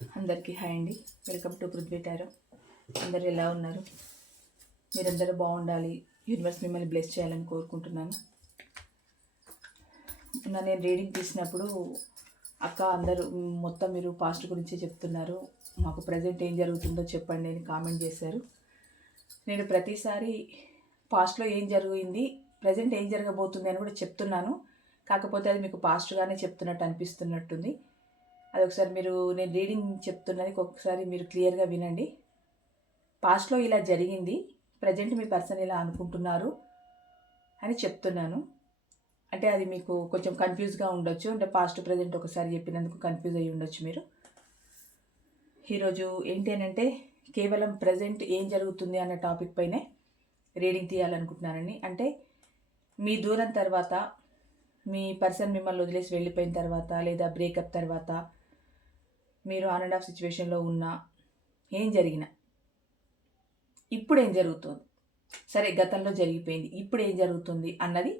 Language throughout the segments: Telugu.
అందరికీ హాయ్ అండి. Welcome to Prithvi tarot. అందరూ ఎలా ఉన్నారు? మీరందరూ బాగుండాలి, యూనివర్స్ మిమ్మల్ని బ్లెస్ చేయాలని కోరుకుంటున్నాను. నేను రీడింగ్ తీసినప్పుడు అక్క అందరూ మొత్తం మీరు పాస్ట్ గురించే చెప్తున్నారు, మాకు ప్రజెంట్ ఏం జరుగుతుందో చెప్పండి అని కామెంట్ చేశారు. నేను ప్రతిసారి పాస్ట్లో ఏం జరిగింది, ప్రజెంట్ ఏం జరగబోతుంది అని కూడా చెప్తున్నాను. కాకపోతే అది మీకు పాస్ట్గానే చెప్తున్నట్టు అనిపిస్తున్నట్టుంది. అది ఒకసారి మీరు నేను రీడింగ్ చెప్తున్నది ఒక్కొక్కసారి మీరు క్లియర్గా వినండి. పాస్ట్లో ఇలా జరిగింది, ప్రజెంట్ మీ పర్సన్ ఇలా అనుకుంటున్నారు అని చెప్తున్నాను. అంటే అది మీకు కొంచెం కన్ఫ్యూజ్గా ఉండొచ్చు. అంటే పాస్ట్ ప్రజెంట్ ఒకసారి చెప్పినందుకు కన్ఫ్యూజ్ అయ్యి ఉండొచ్చు మీరు. ఈరోజు ఏంటి అని అంటే కేవలం ప్రజెంట్ ఏం జరుగుతుంది అన్న టాపిక్ పైనే రీడింగ్ తీయాలనుకుంటున్నానండి. అంటే మీ దూరం తర్వాత, మీ పర్సన్ మిమ్మల్ని వదిలేసి వెళ్ళిపోయిన తర్వాత, లేదా బ్రేకప్ తర్వాత, మీరు ఆన్ అండ్ ఆఫ్ సిచ్యువేషన్లో ఉన్నా, ఏం జరిగినా, ఇప్పుడు ఏం జరుగుతుంది, సరే గతంలో జరిగిపోయింది, ఇప్పుడు ఏం జరుగుతుంది అన్నది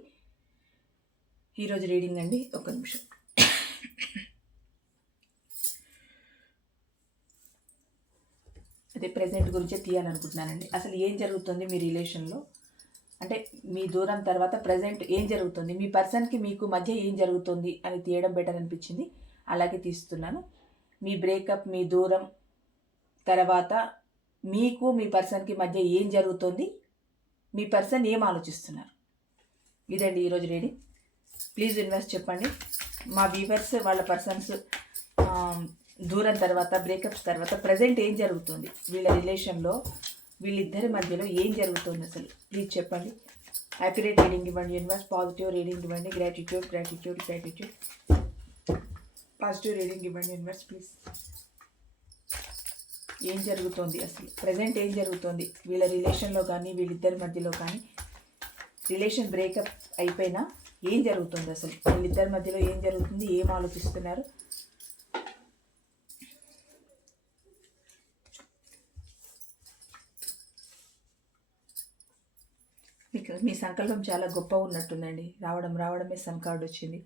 ఈరోజు రీడింగ్ అండి. ఒక్క నిమిషం. అదే ప్రజెంట్ గురించే తీయాలనుకుంటున్నానండి. అసలు ఏం జరుగుతుంది మీ రిలేషన్లో, అంటే మీ దూరం తర్వాత ప్రజెంట్ ఏం జరుగుతుంది, మీ పర్సన్కి మీకు మధ్య ఏం జరుగుతుంది అని తీయడం బెటర్ అనిపించింది, అలాగే తీస్తున్నాను. మీ బ్రేకప్, మీ దూరం తర్వాత మీకు మీ పర్సన్కి మధ్య ఏం జరుగుతుంది, మీ పర్సన్ ఏం ఆలోచిస్తున్నారు, ఇదండి ఈరోజు రీడింగ్. ప్లీజ్ ఇన్వెస్ట్ చెప్పండి. మా వ్యూవర్స్ వాళ్ళ పర్సన్స్ దూరం తర్వాత, బ్రేకప్స్ తర్వాత ప్రజెంట్ ఏం జరుగుతుంది, వీళ్ళ రిలేషన్లో వీళ్ళిద్దరి మధ్యలో ఏం జరుగుతుంది అసలు ప్లీజ్ చెప్పండి. యాక్యురేట్ రీడింగ్ ఇవ్వండి యూనివర్స్, పాజిటివ్ రీడింగ్ ఇవ్వండి, gratitude gratitude gratitude. Positive reading ఇవ్వండి యూనివర్స్ ప్లీజ్. ఏం జరుగుతుంది అసలు, ప్రజెంట్ ఏం జరుగుతుంది వీళ్ళ రిలేషన్లో కానీ, వీళ్ళిద్దరి మధ్యలో కానీ, రిలేషన్ బ్రేకప్ అయిపోయినా ఏం జరుగుతుంది అసలు, వీళ్ళిద్దరి మధ్యలో ఏం జరుగుతుంది, ఏం ఆలోచిస్తున్నారు. మీకు మీ సంకల్పం చాలా గొప్ప ఉన్నట్టుందండి. రావడమే సన్ కార్డ్ వచ్చింది.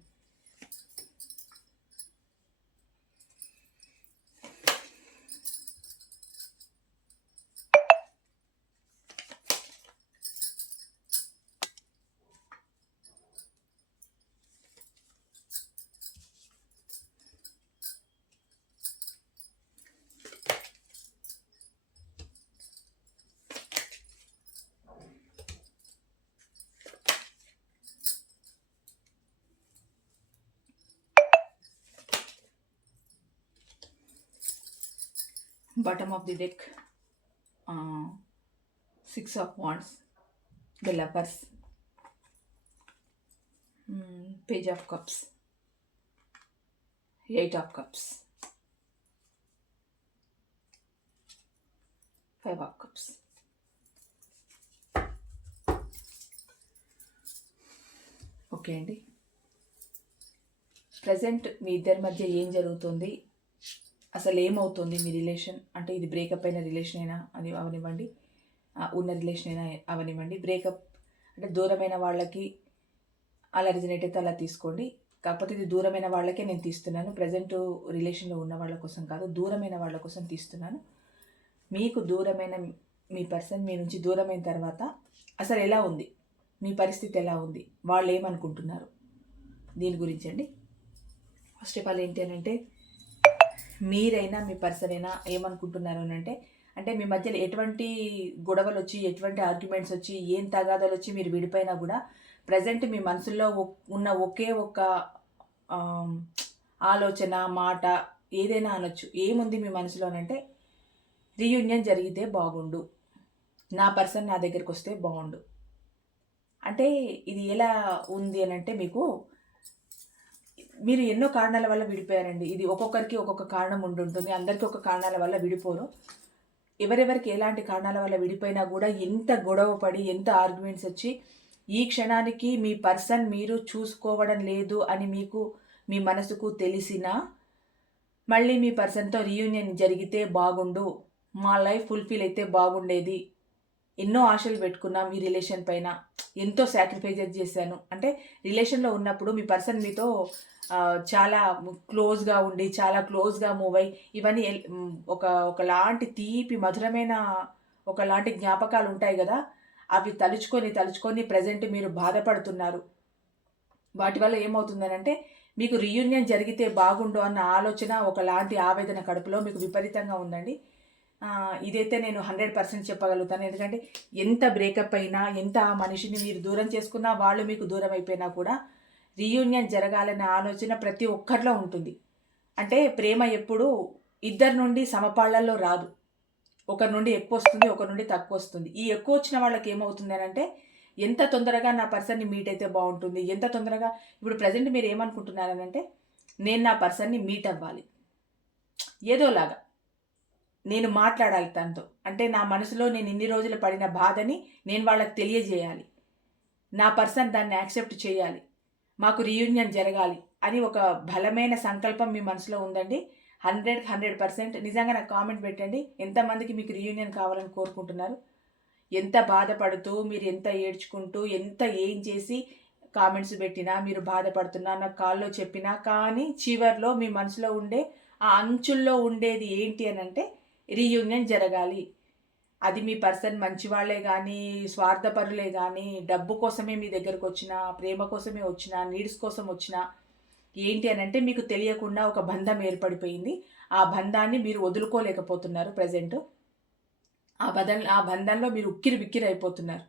Bottom of the deck, 6 of Wands, the Lovers, Page of Cups, 8 of Cups, 5 of Cups. Okay అండి, ప్రజెంట్ మీ ఇద్దరి మధ్య ఏం జరుగుతుంది, అసలు ఏమవుతుంది మీ రిలేషన్, అంటే ఇది బ్రేకప్ అయిన రిలేషన్ అయినా అది అవనివ్వండి, ఉన్న రిలేషన్ అయినా అవనివ్వండి. బ్రేకప్ అంటే దూరమైన వాళ్ళకి అలా రిజనేట్ అయితే అలా తీసుకోండి. కాకపోతే ఇది దూరమైన వాళ్ళకే నేను తీస్తున్నాను, ప్రజెంట్ రిలేషన్లో ఉన్న వాళ్ళ కోసం కాదు, దూరమైన వాళ్ళ కోసం తీస్తున్నాను. మీకు దూరమైన మీ పర్సన్ మీ నుంచి దూరమైన తర్వాత అసలు ఎలా ఉంది, మీ పరిస్థితి ఎలా ఉంది, వాళ్ళు ఏమనుకుంటున్నారు, దీని గురించి అండి. ఫస్ట్ ఆఫ్ ఆల్ ఏంటి అని అంటే, మీరైనా మీ పర్సన్ అయినా ఏమనుకుంటున్నారు అని అంటే మీ మధ్యలో ఎటువంటి గొడవలు వచ్చి, ఎటువంటి ఆర్గ్యుమెంట్స్ వచ్చి, ఏం తగాదాలు వచ్చి మీరు విడిపోయినా కూడా ప్రజెంట్ మీ మనసులో ఉన్న ఒకే ఒక ఆలోచన, మాట, ఏదైనా అనొచ్చు, ఏముంది మీ మనసులో అంటే రీయూనియన్ జరిగితే బాగుండు, నా పర్సన్ నా దగ్గరికి వస్తే బాగుండు. అంటే ఇది ఎలా ఉంది అని అంటే, మీరు ఎన్నో కారణాల వల్ల విడిపోయారండి. ఇది ఒక్కొక్కరికి ఒక్కొక్క కారణం ఉంటుంది, అందరికీ ఒక కారణాల వల్ల విడిపోరు. ఎవరెవరికి ఎలాంటి కారణాల వల్ల విడిపోయినా కూడా ఎంత గొడవ పడి, ఎంత ఆర్గ్యుమెంట్స్ వచ్చి, ఈ క్షణానికి మీ పర్సన్ మీరు చూసుకోవడం లేదు అని మీకు మీ మనసుకు తెలిసినా మళ్ళీ మీ పర్సన్తో రీయూనియన్ జరిగితే బాగుండు, మా లైఫ్ ఫుల్ఫిల్ అయితే బాగుండేది ఎన్నో ఆశలు పెట్టుకున్నాం ఈ రిలేషన్ పైన, ఎంతో సాక్రిఫైజెస్ చేశాను. అంటే రిలేషన్లో ఉన్నప్పుడు మీ పర్సన్ మీతో చాలా క్లోజ్గా ఉండి, చాలా క్లోజ్గా మూవ్ అయ్యి, ఇవన్నీ ఒకలాంటి తీపి మధురమైన ఒకలాంటి జ్ఞాపకాలు ఉంటాయి కదా, అవి తలుచుకొని ప్రజెంట్ మీరు బాధపడుతున్నారు. వాటి వల్ల ఏమవుతుందనంటే మీకు రీయూనియన్ జరిగితే బాగుండు అన్న ఆలోచన, ఒకలాంటి ఆవేదన కడుపులో మీకు విపరీతంగా ఉందండి. ఇదైతే నేను 100% చెప్పగలుగుతాను. ఎందుకంటే ఎంత బ్రేకప్ అయినా, ఎంత ఆ మనిషిని మీరు దూరం చేసుకున్నా, వాళ్ళు మీకు దూరం అయిపోయినా కూడా రీయూనియన్ జరగాలనే ఆలోచన ప్రతి ఒక్కరిలో ఉంటుంది. అంటే ప్రేమ ఎప్పుడు ఇద్దరి నుండి సమపాళ్లలో రాదు. ఒకరి నుండి ఎక్కువ వస్తుంది, ఒకరి నుండి తక్కువ వస్తుంది. ఈ ఎక్కువ వచ్చిన వాళ్ళకి ఏమవుతుంది అంటే ఎంత తొందరగా నా పర్సన్ని మీట్ అయితే బాగుంటుంది, ఎంత తొందరగా. ఇప్పుడు ప్రజెంట్ మీరు ఏమనుకుంటున్నారనంటే నేను నా పర్సన్ని మీట్ అవ్వాలి, ఏదోలాగా నేను మాట్లాడాలి తనతో. అంటే నా మనసులో నేను ఇన్ని రోజులు పడిన బాధని నేను వాళ్ళకి తెలియజేయాలి, నా పర్సన్ దాన్ని యాక్సెప్ట్ చేయాలి, మాకు రీయూనియన్ జరగాలి అని ఒక బలమైన సంకల్పం మీ మనసులో ఉందండి. 100% నిజంగా నాకు కామెంట్ పెట్టండి, ఎంతమందికి మీకు రీయూనియన్ కావాలని కోరుకుంటున్నారు. ఎంత బాధపడుతూ, మీరు ఎంత ఏడ్చుకుంటూ, ఎంత ఏం చేసి కామెంట్స్ పెట్టినా, మీరు బాధపడుతున్నా, నాకు కాల్లో చెప్పినా కానీ చివర్లో మీ మనసులో ఉండే ఆ అంచుల్లో ఉండేది ఏంటి అని అంటే రీయూనియన్ జరగాలి. అది మీ పర్సన్ మంచివాళ్లే కానీ, స్వార్థపరులే కానీ, డబ్బు కోసమే మీ దగ్గరకు వచ్చినా, ప్రేమ కోసమే వచ్చినా, నీడ్స్ కోసం వచ్చినా, ఏంటి అని అంటే మీకు తెలియకుండా ఒక బంధం ఏర్పడిపోయింది. ఆ బంధాన్ని మీరు వదులుకోలేకపోతున్నారు ప్రజెంట్. ఆ బంధంలో మీరు ఉక్కిరి బిక్కిరి అయిపోతున్నారు.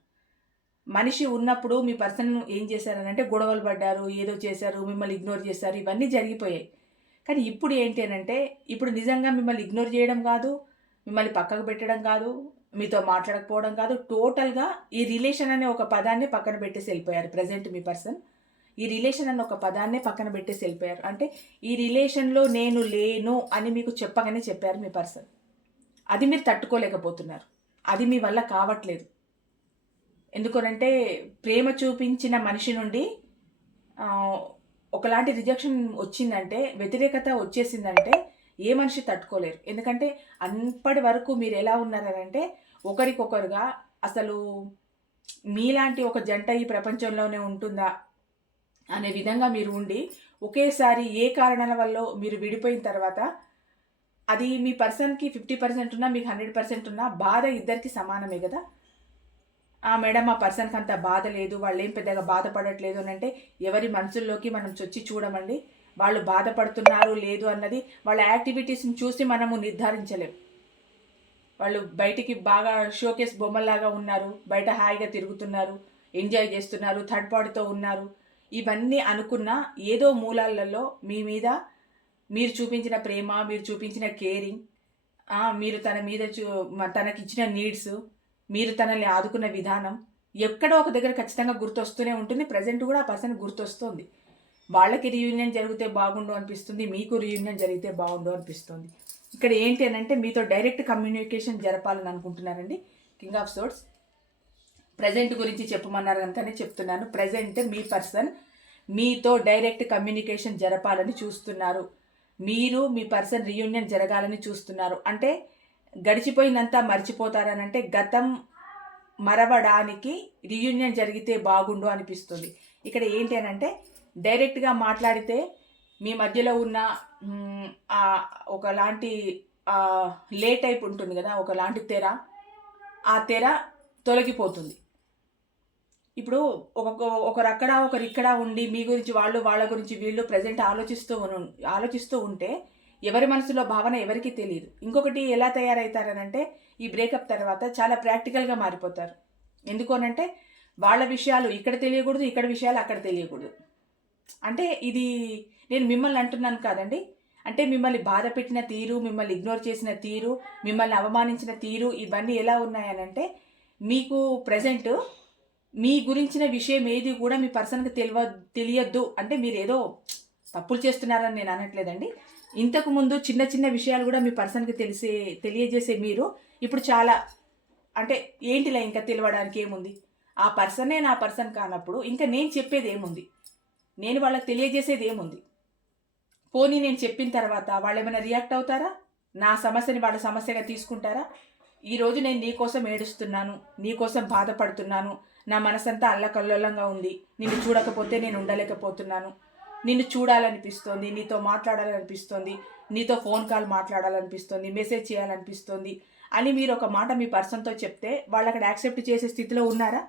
మనిషి ఉన్నప్పుడు మీ పర్సన్ ఏం చేశారనంటే గొడవలు పడ్డారు, ఏదో చేశారు, మిమ్మల్ని ఇగ్నోర్ చేశారు, ఇవన్నీ జరిగిపోయాయి. కానీ ఇప్పుడు ఏంటి అనంటే ఇప్పుడు నిజంగా మిమ్మల్ని ఇగ్నోర్ చేయడం కాదు, మిమ్మల్ని పక్కకు పెట్టడం కాదు, మీతో మాట్లాడకపోవడం కాదు, టోటల్గా ఈ రిలేషన్ అనే ఒక పదాన్ని పక్కన పెట్టేసి వెళ్ళిపోయారు ప్రజెంట్ మీ పర్సన్. ఈ రిలేషన్ అన్న ఒక పదాన్నే పక్కన పెట్టేసి వెళ్ళిపోయారు. అంటే ఈ రిలేషన్లో నేను లేను అని మీకు చెప్పగానే చెప్పారు మీ పర్సన్. అది మీరు తట్టుకోలేకపోతున్నారు, అది మీ వల్ల కావట్లేదు. ఎందుకనంటే ప్రేమ చూపించిన మనిషి నుండి ఒకలాంటి రిజెక్షన్ వచ్చిందంటే, వ్యతిరేకత వచ్చేసిందంటే ఏ మనిషి తట్టుకోలేరు. ఎందుకంటే అప్పటి వరకు మీరు ఎలా ఉన్నారనంటే ఒకరికొకరుగా అసలు మీలాంటి ఒక జంట ఈ ప్రపంచంలోనే ఉంటుందా అనే విధంగా మీరు ఉండి, ఒకేసారి ఏ కారణాల వల్ల మీరు విడిపోయిన తర్వాత అది మీ పర్సన్కి 50% ఉన్నా, మీకు 100% ఉన్నా బాధ ఇద్దరికి సమానమే కదా. మేడం ఆ పర్సన్కి అంత బాధ లేదు, వాళ్ళు ఏం పెద్దగా బాధపడట్లేదు అని అంటే ఎవరి మనసుల్లోకి మనం చొచ్చి చూడమండి. వాళ్ళు బాధపడుతున్నారు లేదు అన్నది వాళ్ళ యాక్టివిటీస్ని చూసి మనము నిర్ధారించలేం. వాళ్ళు బయటికి బాగా షోకేస్ బొమ్మల్లాగా ఉన్నారు, బయట హాయిగా తిరుగుతున్నారు, ఎంజాయ్ చేస్తున్నారు, థర్డ్ పార్టీతో ఉన్నారు, ఇవన్నీ అనుకున్న ఏదో మూలాలలో మీ మీద మీరు చూపించిన ప్రేమ, మీరు చూపించిన కేరింగ్, మీరు తన మీద తనకిచ్చిన నీడ్స్, మీరు తనని ఆదుకున్న విధానం ఎక్కడో ఒక దగ్గర ఖచ్చితంగా గుర్తొస్తూనే ఉంటుంది. ప్రజెంట్ కూడా ఆ పర్సన్ గుర్తొస్తుంది. వాళ్ళకి రీయూనియన్ జరిగితే బాగుండు అనిపిస్తుంది, మీకు రీయూనియన్ జరిగితే బాగుండు అనిపిస్తుంది. ఇక్కడ ఏంటి అని అంటే మీతో డైరెక్ట్ కమ్యూనికేషన్ జరపాలని అనుకుంటున్నారండి. కింగ్ ఆఫ్ సోర్డ్స్ ప్రజెంట్ గురించి చెప్పమన్నారు కనుకనే చెప్తున్నాను. ప్రజెంట్ మీ పర్సన్ మీతో డైరెక్ట్ కమ్యూనికేషన్ జరపాలని చూస్తున్నారు. మీరు మీ పర్సన్ రీయూనియన్ జరగాలని చూస్తున్నారు. అంటే గడిచిపోయినంతా మర్చిపోతారనంటే గతం మరవడానికి రీయూనియన్ జరిగితే బాగుండు అనిపిస్తుంది. ఇక్కడ ఏంటి అని అంటే డైరెక్ట్గా మాట్లాడితే మీ మధ్యలో ఉన్న ఒకలాంటి లేట్ అయిపు ఉంటుంది కదా, ఒకలాంటి తెర, ఆ తెర తొలగిపోతుంది. ఇప్పుడు ఒకరు అక్కడ ఒకరు ఇక్కడ ఉండి మీ గురించి వాళ్ళు, వాళ్ళ గురించి వీళ్ళు ప్రజెంట్ ఆలోచిస్తూ ఉంటే ఎవరి మనసులో భావన ఎవరికి తెలియదు. ఇంకొకటి ఎలా తయారవుతారనంటే ఈ బ్రేకప్ తర్వాత చాలా ప్రాక్టికల్గా మారిపోతారు. ఎందుకోనంటే వాళ్ళ విషయాలు ఇక్కడ తెలియకూడదు, ఇక్కడ విషయాలు అక్కడ తెలియకూడదు. అంటే ఇది నేను మిమ్మల్ని అంటున్నాను కాదండి, అంటే మిమ్మల్ని బాధ పెట్టిన తీరు, మిమ్మల్ని ఇగ్నోర్ చేసిన తీరు, మిమ్మల్ని అవమానించిన తీరు, ఇవన్నీ ఎలా ఉన్నాయనంటే మీకు ప్రజెంట్ మీ గురించిన విషయం ఏది కూడా మీ పర్సన్కి తెలియద్దు. అంటే మీరు ఏదో తప్పులు చేస్తున్నారని నేను అనట్లేదండి. ఇంతకు ముందు చిన్న చిన్న విషయాలు కూడా మీ పర్సన్కి తెలియజేసే మీరు ఇప్పుడు చాలా అంటే ఏంటిలా ఇంకా తెలియడానికి ఏముంది, ఆ పర్సనే నా పర్సన్ కానప్పుడు ఇంకా నేను చెప్పేది ఏముంది, నేను వాళ్ళకి తెలియజేసేది ఏముంది. పోనీ నేను చెప్పిన తర్వాత వాళ్ళు ఏమైనా రియాక్ట్ అవుతారా, నా సమస్యని వాళ్ళ సమస్యగా తీసుకుంటారా? ఈరోజు నేను నీకోసం ఏడుస్తున్నాను, నీకోసం బాధపడుతున్నాను, నా మనసంతా అల్లకల్లోలంగా ఉంది, నిన్ను చూడకపోతే నేను ఉండలేకపోతున్నాను, నిన్ను చూడాలనిపిస్తోంది, నీతో మాట్లాడాలనిపిస్తోంది, నీతో ఫోన్ కాల్ మాట్లాడాలనిపిస్తుంది, మెసేజ్ చేయాలనిపిస్తుంది అని మీరు ఒక మాట మీ పర్సన్తో చెప్తే వాళ్ళు అక్కడ యాక్సెప్ట్ చేసే స్థితిలో ఉన్నారా?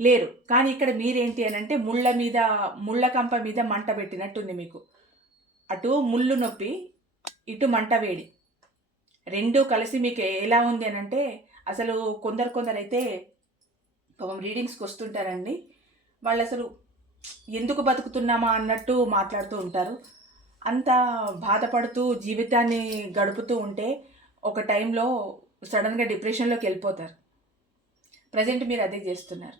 లేరు. కానీ ఇక్కడ మీరేంటి అని అంటే ముళ్ళ కంప మీద మంట పెట్టినట్టుంది మీకు. అటు ముళ్ళు నొప్పి, ఇటు మంట వేడి, రెండూ కలిసి మీకు ఎలా ఉంది అని అంటే అసలు కొందరైతే పాపం రీడింగ్స్కి వస్తుంటారండి, వాళ్ళు అసలు ఎందుకు బతుకుతున్నామా అన్నట్టు మాట్లాడుతూ ఉంటారు. అంత బాధపడుతూ జీవితాన్ని గడుపుతూ ఉంటే ఒక టైంలో సడన్గా డిప్రెషన్లోకి వెళ్ళిపోతారు. ప్రజెంట్ మీరు అదే చేస్తున్నారు.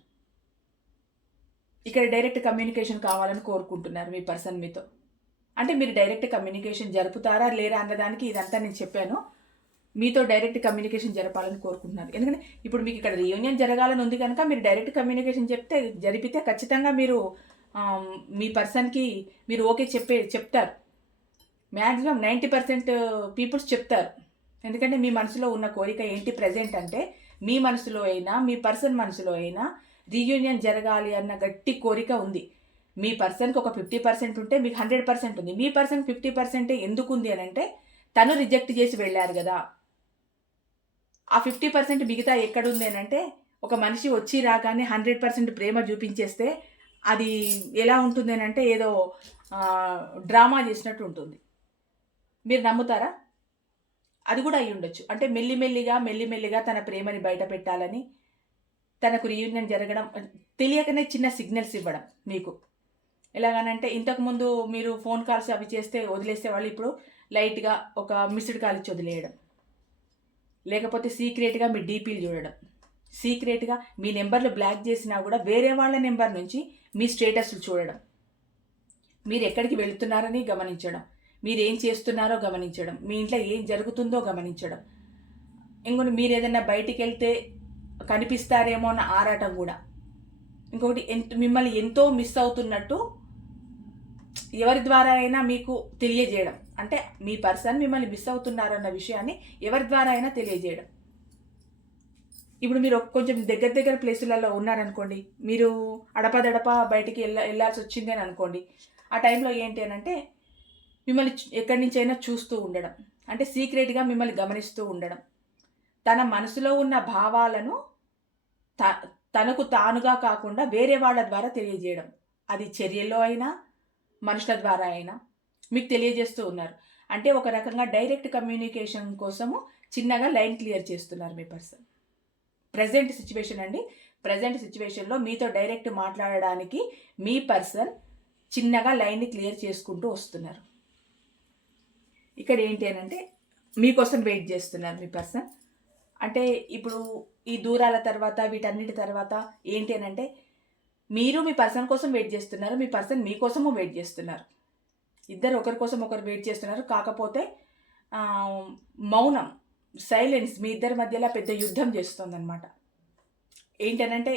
ఇక్కడ డైరెక్ట్ కమ్యూనికేషన్ కావాలని కోరుకుంటున్నారు మీ పర్సన్ మీతో. అంటే మీరు డైరెక్ట్ కమ్యూనికేషన్ జరుపుతారా లేరా అన్నదానికి ఇదంతా నేను చెప్పాను. మీతో డైరెక్ట్ కమ్యూనికేషన్ జరపాలని కోరుకుంటున్నారు. ఎందుకంటే ఇప్పుడు మీకు ఇక్కడ రీయూనియన్ జరగాలని ఉంది కనుక మీరు డైరెక్ట్ కమ్యూనికేషన్ జరిపితే ఖచ్చితంగా మీరు మీ పర్సన్కి మీరు ఓకే చెప్తారు. మ్యాక్సిమం 90% పీపుల్స్ చెప్తారు. ఎందుకంటే మీ మనసులో ఉన్న కోరిక ఏంటి ప్రజెంట్ అంటే, మీ మనసులో అయినా మీ పర్సన్ మనసులో అయినా రీయూనియన్ జరగాలి అన్న గట్టి కోరిక ఉంది. మీ పర్సన్కి ఒక 50% ఉంటే మీకు 100% ఉంది. మీ పర్సన్ 50% ఎందుకు ఉంది అని అంటే తను రిజెక్ట్ చేసి వెళ్ళారు కదా. ఆ 50% మిగతా ఎక్కడుంది అని అంటే ఒక మనిషి వచ్చి రాగానే 100% ప్రేమ చూపించేస్తే అది ఎలా ఉంటుంది అని అంటే ఏదో డ్రామా చేసినట్టు ఉంటుంది. మీరు నమ్ముతారా? అది కూడా అయి ఉండొచ్చు. అంటే మెల్లిమెల్లిగా తన ప్రేమని బయట పెట్టాలని, తనకు రీయూనియన్ జరగడం తెలియకనే చిన్న సిగ్నల్స్ ఇవ్వడం మీకు. ఎలాగనంటే ఇంతకుముందు మీరు ఫోన్ కాల్స్ అవి చేస్తే వదిలేస్తే వాళ్ళు ఇప్పుడు లైట్గా ఒక మిస్డ్ కాల్ ఇచ్చి వదిలేయడం, లేకపోతే సీక్రెట్గా మీ డీపీలు చూడడం, సీక్రెట్గా మీ నెంబర్లు బ్లాక్ చేసినా కూడా వేరే వాళ్ళ నెంబర్ నుంచి మీ స్టేటస్లు చూడడం, మీరు ఎక్కడికి వెళుతున్నారని గమనించడం, మీరేం చేస్తున్నారో గమనించడం, మీ ఇంట్లో ఏం జరుగుతుందో గమనించడం, ఇంకొకటి మీరు ఏదైనా బయటికి వెళ్తే కనిపిస్తారేమో అన్న ఆరాటం కూడా, ఇంకొకటి మిమ్మల్ని ఎంతో మిస్ అవుతున్నట్టు ఎవరి ద్వారా అయినా మీకు తెలియజేయడం. అంటే మీ పర్సన్ మిమ్మల్ని మిస్ అవుతున్నారన్న విషయాన్ని ఎవరి ద్వారా అయినా తెలియజేయడం. ఇప్పుడు మీరు కొంచెం దగ్గర ప్లేసులలో ఉన్నారనుకోండి, మీరు అడపదడప బయటికి వెళ్ళాల్సి వచ్చింది అని అనుకోండి, ఆ టైంలో ఏంటి అని అంటే మిమ్మల్ని ఎక్కడి నుంచైనా చూస్తూ ఉండడం, అంటే సీక్రెట్గా మిమ్మల్ని గమనిస్తూ ఉండడం, తన మనసులో ఉన్న భావాలను తనకు తానుగా కాకుండా వేరే వాళ్ళ ద్వారా తెలియజేయడం, అది చర్యల్లో అయినా మనుషుల ద్వారా అయినా మీకు తెలియజేస్తూ ఉన్నారు. అంటే ఒక రకంగా డైరెక్ట్ కమ్యూనికేషన్ కోసము చిన్నగా లైన్ క్లియర్ చేస్తున్నారు మీ పర్సన్. ప్రజెంట్ సిచ్యువేషన్ అండి, ప్రజెంట్ సిచ్యువేషన్లో మీతో డైరెక్ట్ మాట్లాడడానికి మీ పర్సన్ చిన్నగా లైన్ని క్లియర్ చేసుకుంటూ వస్తున్నారు. ఇక్కడ ఏంటి అని అంటే మీకోసం వెయిట్ చేస్తున్నారు మీ పర్సన్. అంటే ఇప్పుడు ఈ దూరాల తర్వాత వీటన్నిటి తర్వాత ఏంటి అని అంటే మీరు మీ పర్సన్ కోసం వెయిట్ చేస్తున్నారు, మీ పర్సన్ మీకోసము వెయిట్ చేస్తున్నారు. ఇద్దరు ఒకరి కోసం ఒకరు వెయిట్ చేస్తున్నారు. కాకపోతే మౌనం, సైలెన్స్ మీ ఇద్దరి మధ్యలో పెద్ద యుద్ధం చేస్తుందన్నమాట. ఏంటనంటే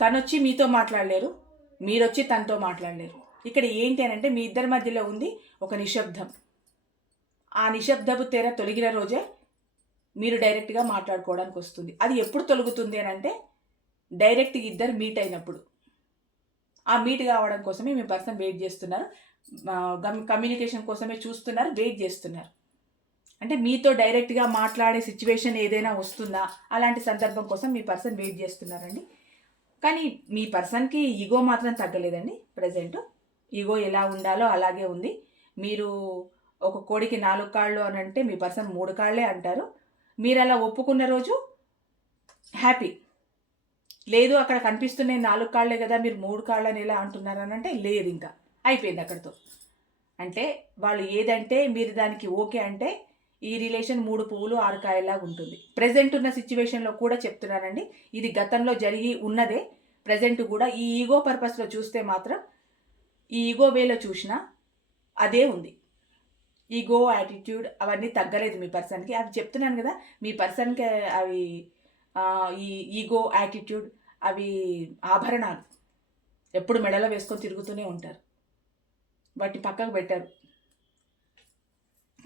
తనొచ్చి మీతో మాట్లాడలేరు, మీరొచ్చి తనతో మాట్లాడలేరు. ఇక్కడ ఏంటి అని అంటే మీ ఇద్దరి మధ్యలో ఉంది ఒక నిశ్శబ్దం. ఆ నిశ్శబ్దపు తెర తొలగిన రోజే మీరు డైరెక్ట్గా మాట్లాడుకోవడానికి వస్తుంది. అది ఎప్పుడు తొలగుతుంది అని అంటే డైరెక్ట్ ఇద్దరు మీట్ అయినప్పుడు. ఆ మీట్ కావడం కోసమే మీ పర్సన్ వెయిట్ చేస్తున్నారు, కమ్యూనికేషన్ కోసమే చూస్తున్నారు, వెయిట్ చేస్తున్నారు. అంటే మీతో డైరెక్ట్గా మాట్లాడే సిచ్యువేషన్ ఏదైనా వస్తుందా అలాంటి సందర్భం కోసం మీ పర్సన్ వెయిట్ చేస్తున్నారండి. కానీ మీ పర్సన్కి ఈగో మాత్రం తగ్గలేదండి. ప్రజెంట్ ఈగో ఎలా ఉండాలో అలాగే ఉంది. మీరు ఒక కోడికి 4 కాళ్ళు అని అంటే మీ పర్సన్ 3 కాళ్ళే అంటారు. మీరు అలా ఒప్పుకున్న రోజు హ్యాపీ. లేదు అక్కడ కనిపిస్తున్నాయి 4 కాళ్ళే కదా మీరు 3 కాళ్ళని ఎలా అంటున్నారు అని అంటే లేదు, ఇంకా అయిపోయింది అక్కడితో. అంటే వాళ్ళు ఏదంటే మీరు దానికి ఓకే అంటే ఈ రిలేషన్ 3 పువ్వులు 6 కాయలాగా ఉంటుంది. ప్రజెంట్ ఉన్న సిచ్యువేషన్లో కూడా చెప్తున్నానండి, ఇది గతంలో జరిగి ఉన్నదే. ప్రజెంట్ కూడా ఈ ఈగో పర్పస్లో చూస్తే మాత్రం, ఈ ఈగో వేలో చూసినా అదే ఉంది. ఈగో, యాటిట్యూడ్ అవన్నీ తగ్గలేదు మీ పర్సన్కి. అవి చెప్తున్నాను కదా, మీ పర్సన్కి అవి ఈ ఈగో, యాటిట్యూడ్ అవి ఆభరణాలు, ఎప్పుడు మెడలో వేసుకొని తిరుగుతూనే ఉంటారు. వాటిని పక్కకు పెట్టారు.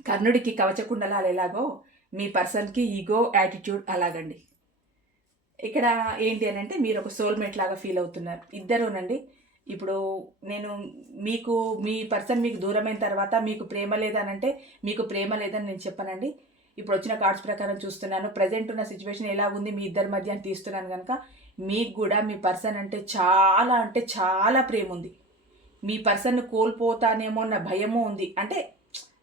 కర్ణుడికి కవచకుండలాలు ఎలాగో మీ పర్సన్కి ఈగో యాటిట్యూడ్ అలాగండి. ఇక్కడ ఏంటి అని అంటే మీరు ఒక సోల్మేట్ లాగా ఫీల్ అవుతున్నారు ఇద్దరునండి. ఇప్పుడు నేను మీకు మీ పర్సన్ మీకు దూరమైన తర్వాత మీకు ప్రేమ లేదనంటే మీకు ప్రేమ లేదని నేను చెప్పానండి. ఇప్పుడు వచ్చిన కార్డ్స్ ప్రకారం చూస్తున్నాను. ప్రజెంట్ ఉన్న సిచ్యువేషన్ ఎలా ఉంది మీ ఇద్దరి మధ్య అని తీస్తున్నాను కనుక మీకు కూడా మీ పర్సన్ అంటే చాలా ప్రేమ ఉంది. మీ పర్సన్ను కోల్పోతానేమో అన్న భయము ఉంది. అంటే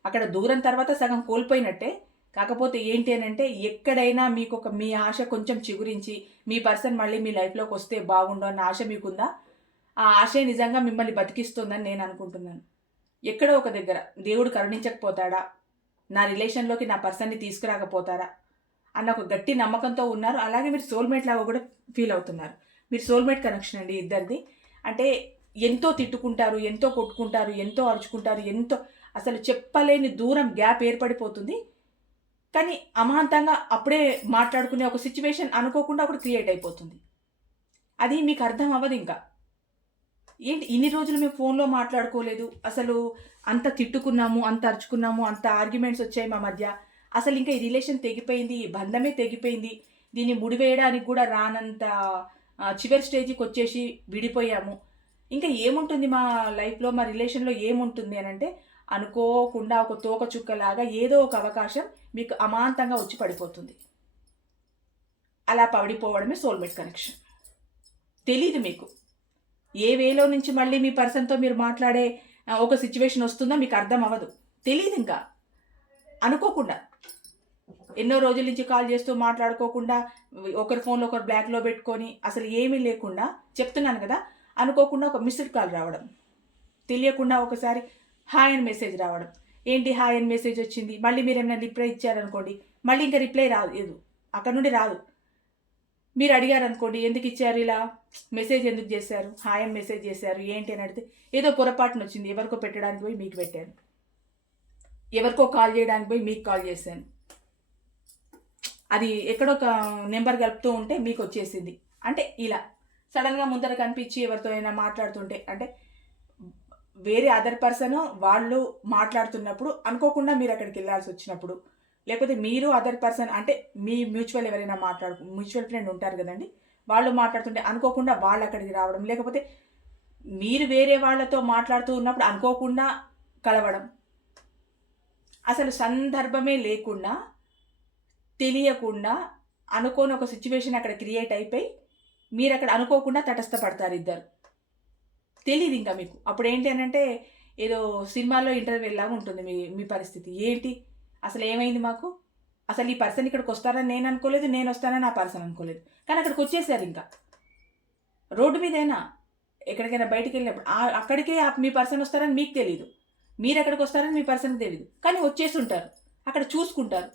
అక్కడ దూరం తర్వాత సగం కోల్పోయినట్టే. కాకపోతే ఏంటి అని అంటే ఎక్కడైనా మీకు మీ ఆశ కొంచెం చిగురించి మీ పర్సన్ మళ్ళీ మీ లైఫ్లోకి వస్తే బాగుండు అన్న ఆశ మీకుందా? ఆ ఆశే నిజంగా మిమ్మల్ని బతికిస్తుందని నేను అనుకుంటున్నాను. ఎక్కడో ఒక దగ్గర దేవుడు కరుణించకపోతాడా, నా రిలేషన్లోకి నా పర్సన్ని తీసుకురాకపోతారా అన్న ఒక గట్టి నమ్మకంతో ఉన్నారు. అలాగే మీరు సోల్మేట్ లాగా కూడా ఫీల్ అవుతున్నారు. మీరు సోల్మేట్ కనెక్షన్ అండి ఇద్దరిది. అంటే ఎంతో తిట్టుకుంటారు, ఎంతో కొట్టుకుంటారు, ఎంతో అరుచుకుంటారు, ఎంతో అసలు చెప్పలేని దూరం గ్యాప్ ఏర్పడిపోతుంది. కానీ అమాంతంగా అప్పుడే మాట్లాడుకునే ఒక సిచ్యువేషన్ అనుకోకుండా అప్పుడు క్రియేట్ అయిపోతుంది. అది మీకు అర్థం అవ్వదు ఇంకా. ఏంటి ఇన్ని రోజులు మేము ఫోన్లో మాట్లాడుకోలేదు, అసలు అంత తిట్టుకున్నాము, అంత అరుచుకున్నాము, అంత ఆర్గ్యుమెంట్స్ వచ్చాయి మా మధ్య, అసలు ఇంకా ఈ రిలేషన్ తెగిపోయింది, ఈ బంధమే తెగిపోయింది, దీన్ని ముడివేయడానికి కూడా రానంత చివరి స్టేజ్కి వచ్చేసి విడిపోయాము, ఇంకా ఏముంటుంది మా లైఫ్లో, మా రిలేషన్లో ఏముంటుంది అని అంటే అనుకోకుండా ఒక తోక చుక్కలాగా ఏదో ఒక అవకాశం మీకు అమాంతంగా వచ్చి పడిపోతుంది. అలా పడిపోవడమే సోల్మేట్ కనెక్షన్. తెలీదు మీకు ఏ వేలో నుంచి మళ్ళీ మీ పర్సన్తో మీరు మాట్లాడే ఒక సిచ్యువేషన్ వస్తుందో మీకు అర్థం అవ్వదు. తెలీదు ఇంకా. అనుకోకుండా ఎన్నో రోజుల నుంచి కాల్ చేస్తూ మాట్లాడుకోకుండా ఒకరి ఫోన్లో ఒకరు బ్లాక్లో పెట్టుకొని అసలు ఏమీ లేకుండా చెప్తున్నాను కదా, అనుకోకుండా ఒక మిస్డ్ కాల్ రావడం, తెలియకుండా ఒకసారి హాయ్ అని మెసేజ్ రావడం. ఏంటి హాయ్ అని మెసేజ్ వచ్చింది, మళ్ళీ మీరు ఏమైనా రిప్లై ఇచ్చారనుకోండి, మళ్ళీ ఇంకా రిప్లై రాదు, అక్కడ నుండి రాదు. మీరు అడిగారు అనుకోండి, ఎందుకు ఇచ్చారు ఇలా మెసేజ్, ఎందుకు చేశారు, హాయ్ అని మెసేజ్ చేశారు ఏంటి అని అడిగితే ఏదో పొరపాటున వచ్చింది, ఎవరికో పెట్టడానికి పోయి మీకు పెట్టాను, ఎవరికో కాల్ చేయడానికి పోయి మీకు కాల్ చేశాను, అది ఎక్కడో ఒక నెంబర్ కలుపుతూ ఉంటే మీకు వచ్చేసింది. అంటే ఇలా సడన్గా ముందర కనిపించి ఎవరితో అయినా మాట్లాడుతుంటే, అంటే వేరే అదర్ పర్సన్ వాళ్ళు మాట్లాడుతున్నప్పుడు అనుకోకుండా మీరు అక్కడికి వెళ్ళాల్సి వచ్చినప్పుడు, లేకపోతే మీరు అదర్ పర్సన్ అంటే మీ మ్యూచువల్ ఎవరైనా మ్యూచువల్ ఫ్రెండ్ ఉంటారు కదండి, వాళ్ళు మాట్లాడుతుంటే అనుకోకుండా వాళ్ళు అక్కడికి రావడం, లేకపోతే మీరు వేరే వాళ్ళతో మాట్లాడుతూ ఉన్నప్పుడు అనుకోకుండా కలవడం, అసలు సందర్భమే లేకుండా తెలియకుండా అనుకోని ఒక సిచ్యువేషన్ అక్కడ క్రియేట్ అయిపోయి మీరు అక్కడ అనుకోకుండా తటస్థపడతారు ఇద్దరు. తెలియదు ఇంకా మీకు. అప్పుడు ఏంటి అని అంటే ఏదో సినిమాలో ఇంటర్వ్యూ లాగా ఉంటుంది మీ పరిస్థితి. ఏంటి అసలు ఏమైంది మాకు, అసలు ఈ పర్సన్ ఇక్కడికి వస్తారని నేను అనుకోలేదు, నేను వస్తానని ఆ పర్సన్ అనుకోలేదు, కానీ అక్కడికి వచ్చేసారు. ఇంకా రోడ్డు మీదైనా ఎక్కడికైనా బయటికి వెళ్ళినప్పుడు అక్కడికే మీ పర్సన్ వస్తారని మీకు తెలియదు, మీరు ఎక్కడికి వస్తారని మీ పర్సన్కి తెలియదు, కానీ వచ్చేసి ఉంటారు, అక్కడ చూసుకుంటారు.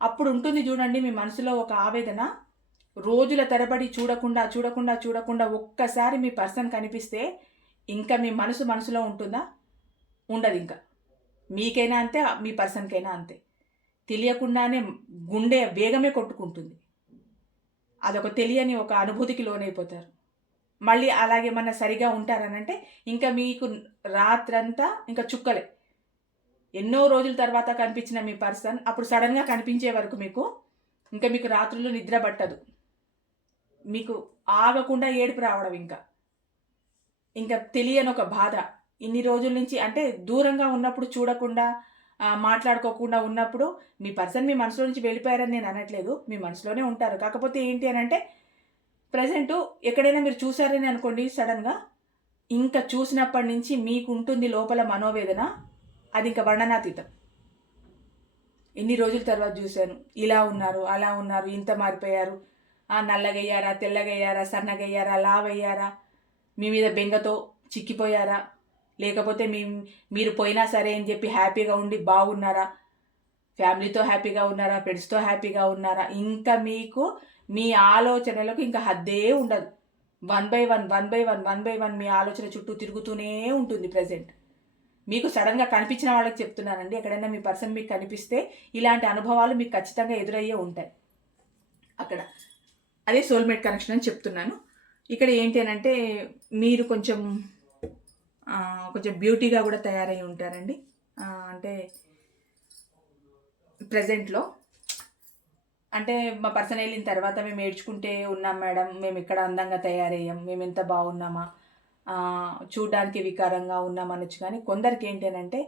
అప్పుడు ఉంటుంది చూడండి మీ మనసులో ఒక ఆవేదన. రోజుల తరబడి చూడకుండా ఒక్కసారి మీ పర్సన్ కనిపిస్తే ఇంకా మీ మనసులో ఉంటుందా? ఉండదు. ఇంకా మీకైనా అంతే, మీ పర్సన్కైనా అంతే. తెలియకుండానే గుండె వేగమే కొట్టుకుంటుంది. అదొక తెలియని ఒక అనుభూతికి లోనైపోతారు. మళ్ళీ అలాగే మన సరిగా ఉంటారనంటే ఇంకా మీకు రాత్రంతా ఇంకా చుక్కలే. ఎన్నో రోజుల తర్వాత కనిపించిన మీ పర్సన్ అప్పుడు సడన్గా కనిపించే వరకు మీకు రాత్రులు నిద్ర పట్టదు. మీకు ఆగకుండా ఏడుపు రావడం, ఇంకా తెలియని ఒక బాధ. ఇన్ని రోజుల నుంచి అంటే దూరంగా ఉన్నప్పుడు చూడకుండా మాట్లాడుకోకుండా ఉన్నప్పుడు మీ పర్సన్ మీ మనసులో నుంచి వెళ్ళిపోయారని నేను అనట్లేదు, మీ మనసులోనే ఉంటారు. కాకపోతే ఏంటి అని అంటే ప్రజెంటు ఎక్కడైనా మీరు చూసారని అనుకోండి, సడన్గా ఇంకా చూసినప్పటి నుంచి మీకు ఉంటుంది లోపల మనోవేదన, అది ఇంకా వర్ణనాతీతం. ఎన్ని రోజుల తర్వాత చూశాను, ఇలా ఉన్నారు, అలా ఉన్నారు, ఇంత మారిపోయారు, నల్లగయ్యారా, తెల్లగయ్యారా, సన్నగయ్యారా, లావయ్యారా, మీ మీద బెంగతో చిక్కిపోయారా, లేకపోతే మీరు పోయినా సరే అని చెప్పి హ్యాపీగా ఉండి బాగున్నారా, ఫ్యామిలీతో హ్యాపీగా ఉన్నారా, ఫ్రెండ్స్తో హ్యాపీగా ఉన్నారా, ఇంకా మీకు మీ ఆలోచనలకు ఇంకా హద్దే ఉండదు. వన్ బై వన్ మీ ఆలోచన చుట్టూ తిరుగుతూనే ఉంటుంది. ప్రజెంట్ మీకు సడన్గా కనిపించిన వాళ్ళకి చెప్తున్నానండి, ఎక్కడైనా మీ పర్సన్ మీకు కనిపిస్తే ఇలాంటి అనుభవాలు మీకు ఖచ్చితంగా ఎదురయ్యే ఉంటాయి. అక్కడ అదే సోల్మేట్ కనెక్షన్ అని చెప్తున్నాను. ఇక్కడ ఏంటి అని అంటే మీరు కొంచెం బ్యూటీగా కూడా తయారై ఉంటారండి. అంటే ప్రజెంట్లో అంటే మా పర్సన్ వెళ్ళిన తర్వాత మేము ఏడ్చుకుంటే ఉన్నాం మేడం, మేము ఇక్కడ అందంగా తయారయ్యాం, మేము ఎంత బాగున్నామా, చూడ్డానికి వికారంగా ఉన్నామనొచ్చు. కానీ కొందరికి ఏంటి అనంటే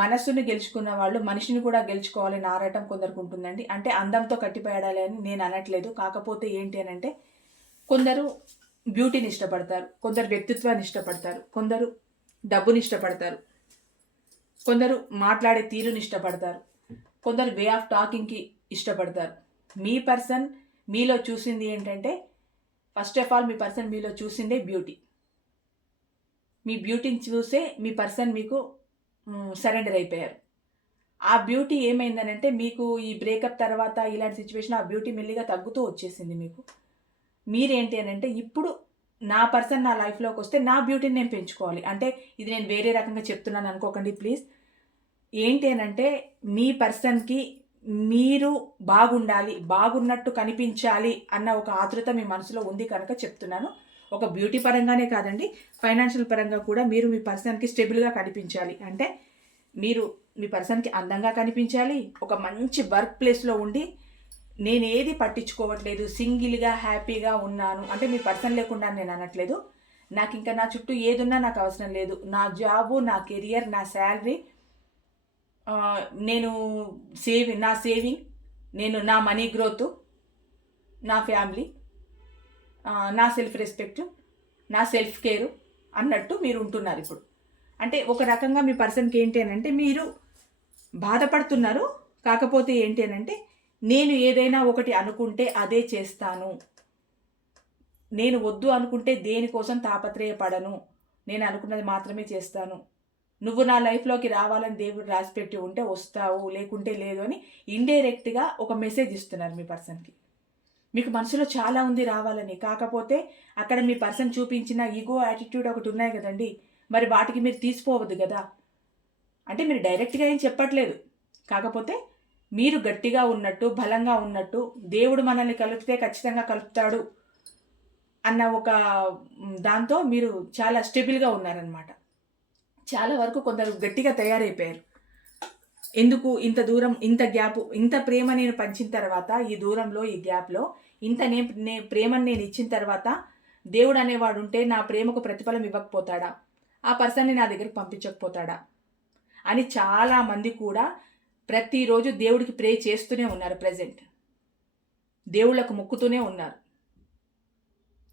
మనసుని గెలుచుకున్న వాళ్ళు మనిషిని కూడా గెలుచుకోవాలని ఆరాటం కొందరికి ఉంటుందండి. అంటే అందంతో కట్టిపడేయాలి అని నేను అనట్లేదు. కాకపోతే ఏంటి అనంటే కొందరు బ్యూటీని ఇష్టపడతారు, కొందరు వ్యక్తిత్వాన్ని ఇష్టపడతారు, కొందరు డబ్బుని ఇష్టపడతారు, కొందరు మాట్లాడే తీరుని ఇష్టపడతారు, కొందరు వే ఆఫ్ టాకింగ్కి ఇష్టపడతారు. మీ పర్సన్ మీలో చూసింది ఏంటంటే first of all me person మీలో చూసిందే బ్యూటీ. మీ బ్యూటీని చూసే మీ పర్సన్ మీకు సరెండర్ అయిపోయారు. ఆ బ్యూటీ ఏమైందనంటే మీకు ఈ బ్రేకప్ తర్వాత ఇలాంటి సిచ్యువేషన్ ఆ బ్యూటీ మెల్లిగా తగ్గుతూ వచ్చేసింది మీకు. మీరేంటి అనంటే ఇప్పుడు నా పర్సన్ నా లైఫ్లోకి వస్తే నా బ్యూటీని నేను పెంచుకోవాలి. అంటే ఇది నేను వేరే రకంగా చెప్తున్నాను అనుకోకండి ప్లీజ్. ఏంటి అనంటే మీ పర్సన్కి మీరు బాగుండాలి, బాగున్నట్టు కనిపించాలి అన్న ఒక ఆతృత మీ మనసులో ఉంది కనుక చెప్తున్నాను. ఒక బ్యూటీ పరంగానే కాదండి, ఫైనాన్షియల్ పరంగా కూడా మీరు మీ పర్సన్కి స్టేబుల్గా కనిపించాలి. అంటే మీరు మీ పర్సన్కి అందంగా కనిపించాలి, ఒక మంచి వర్క్ ప్లేస్లో ఉండి నేను ఏది పట్టించుకోవట్లేదు, సింగిల్గా హ్యాపీగా ఉన్నాను అంటే మీ పర్సన్ లేకుండా నేను అనట్లేదు. నాకు ఇంకా నా చుట్టూ ఏదున్నా నాకు అవసరం లేదు, నా జాబు, నా కెరియర్, నా శాలరీ, నేను నా సేవింగ్, నేను నా మనీ గ్రోత్, నా ఫ్యామిలీ, నా సెల్ఫ్ రెస్పెక్ట్, నా సెల్ఫ్ కేరు అన్నట్టు మీరు ఉంటున్నారు ఇప్పుడు. అంటే ఒక రకంగా మీ పర్సన్కి ఏంటి అని అంటే మీరు బాధపడుతున్నారు. కాకపోతే ఏంటి అని అంటే నేను ఏదైనా ఒకటి అనుకుంటే అదే చేస్తాను, నేను వద్దు అనుకుంటే దేనికోసం తాపత్రయపడను, నేను అనుకున్నది మాత్రమే చేస్తాను, నువ్వు నా లైఫ్లోకి రావాలని దేవుడు రాసిపెట్టి ఉంటే వస్తావు, లేకుంటే లేదు అని ఇండైరెక్ట్గా ఒక మెసేజ్ ఇస్తున్నారు మీ పర్సన్కి. మీకు మనసులో చాలా ఉంది రావాలని, కాకపోతే అక్కడ మీ పర్సన్ చూపించిన ఈగో యాటిట్యూడ్ ఒకటి ఉన్నాయి కదండి, మరి వాటికి మీరు తీసిపోవద్దు కదా. అంటే మీరు డైరెక్ట్గా ఏం చెప్పట్లేదు, కాకపోతే మీరు గట్టిగా ఉన్నట్టు, బలంగా ఉన్నట్టు, దేవుడు మనల్ని కలిపితే ఖచ్చితంగా కలుపుతాడు అన్న ఒక దాంతో మీరు చాలా స్టెబుల్గా ఉన్నారనమాట. చాలా వరకు కొందరు గట్టిగా తయారైపోయారు. ఎందుకు ఇంత దూరం, ఇంత గ్యాప్, ఇంత ప్రేమ నేను పంచిన తర్వాత ఈ దూరంలో, ఈ గ్యాప్లో ఇంత ప్రేమను నేను ఇచ్చిన తర్వాత దేవుడు అనేవాడు ఉంటే నా ప్రేమకు ప్రతిఫలం ఇవ్వకపోతాడా, ఆ పర్సన్ని నా దగ్గరికి పంపించకపోతాడా అని చాలామంది కూడా ప్రతిరోజు దేవుడికి ప్రే చేస్తూనే ఉన్నారు. ప్రజెంట్ దేవుళ్ళకు మొక్కుతూనే ఉన్నారు.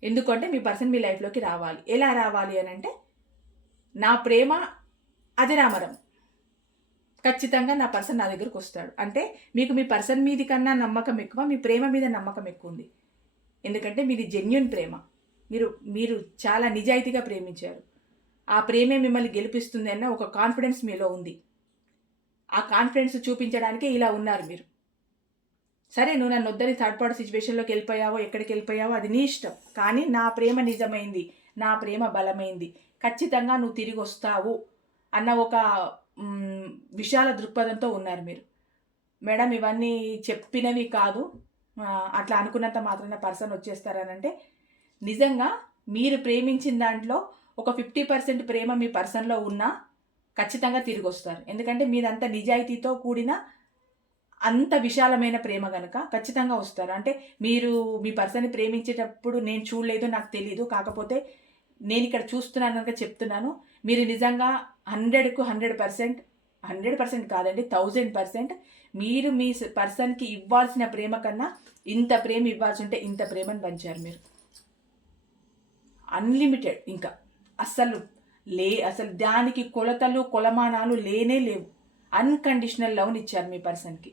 ఎందుకంటే మీ పర్సన్ మీ లైఫ్లోకి రావాలి. ఎలా రావాలి అని అంటే నా ప్రేమ అజరామరం, ఖచ్చితంగా నా పర్సన్ నా దగ్గరకు వస్తాడు. అంటే మీకు మీ పర్సన్ మీది కన్నా నమ్మకం ఎక్కువ, మీ ప్రేమ మీద నమ్మకం ఎక్కువ ఉంది. ఎందుకంటే మీది జెన్యూన్ ప్రేమ, మీరు చాలా నిజాయితీగా ప్రేమించారు. ఆ ప్రేమే మిమ్మల్ని గెలిపిస్తుంది అన్న ఒక కాన్ఫిడెన్స్ మీలో ఉంది. ఆ కాన్ఫిడెన్స్ చూపించడానికే ఇలా ఉన్నారు మీరు. సరే నువ్వు నన్ను వద్దని థర్డ్ పార్టీ సిచ్యువేషన్లోకి వెళ్ళిపోయావో, ఎక్కడికి వెళ్ళిపోయావో అది నీ ఇష్టం, కానీ నా ప్రేమ నిజమైంది, నా ప్రేమ బలమైంది, ఖచ్చితంగా నువ్వు తిరిగి వస్తావు అన్న ఒక విశాల దృక్పథంతో ఉన్నారు మీరు. మేడం ఇవన్నీ చెప్పినవి కాదు, అట్లా అనుకున్నంత మాత్రాన పర్సన్ వచ్చేస్తారనంటే నిజంగా మీరు ప్రేమించిన దాంట్లో ఒక 50% ప్రేమ మీ పర్సన్లో ఉన్నా ఖచ్చితంగా తిరిగి వస్తారు. ఎందుకంటే మీదంతా నిజాయితీతో కూడిన అంత విశాలమైన ప్రేమ కనుక ఖచ్చితంగా వస్తారు. అంటే మీరు మీ పర్సన్ని ప్రేమించేటప్పుడు నేను చూడలేదు, నాకు తెలీదు, కాకపోతే నేను ఇక్కడ చూస్తున్నాను కనుక చెప్తున్నాను. మీరు నిజంగా 100కు 100% కాదండి, 1000% మీరు మీ పర్సన్కి ఇవ్వాల్సిన ప్రేమ కన్నా ఇంత ప్రేమ ఇవ్వాల్సి ఉంటే ఇంత ప్రేమను పంచారు మీరు. అన్లిమిటెడ్, ఇంకా అసలు దానికి కొలతలు కొలమానాలు లేనే లేవు. అన్కండిషనల్ లవ్ని ఇచ్చారు మీ పర్సన్కి.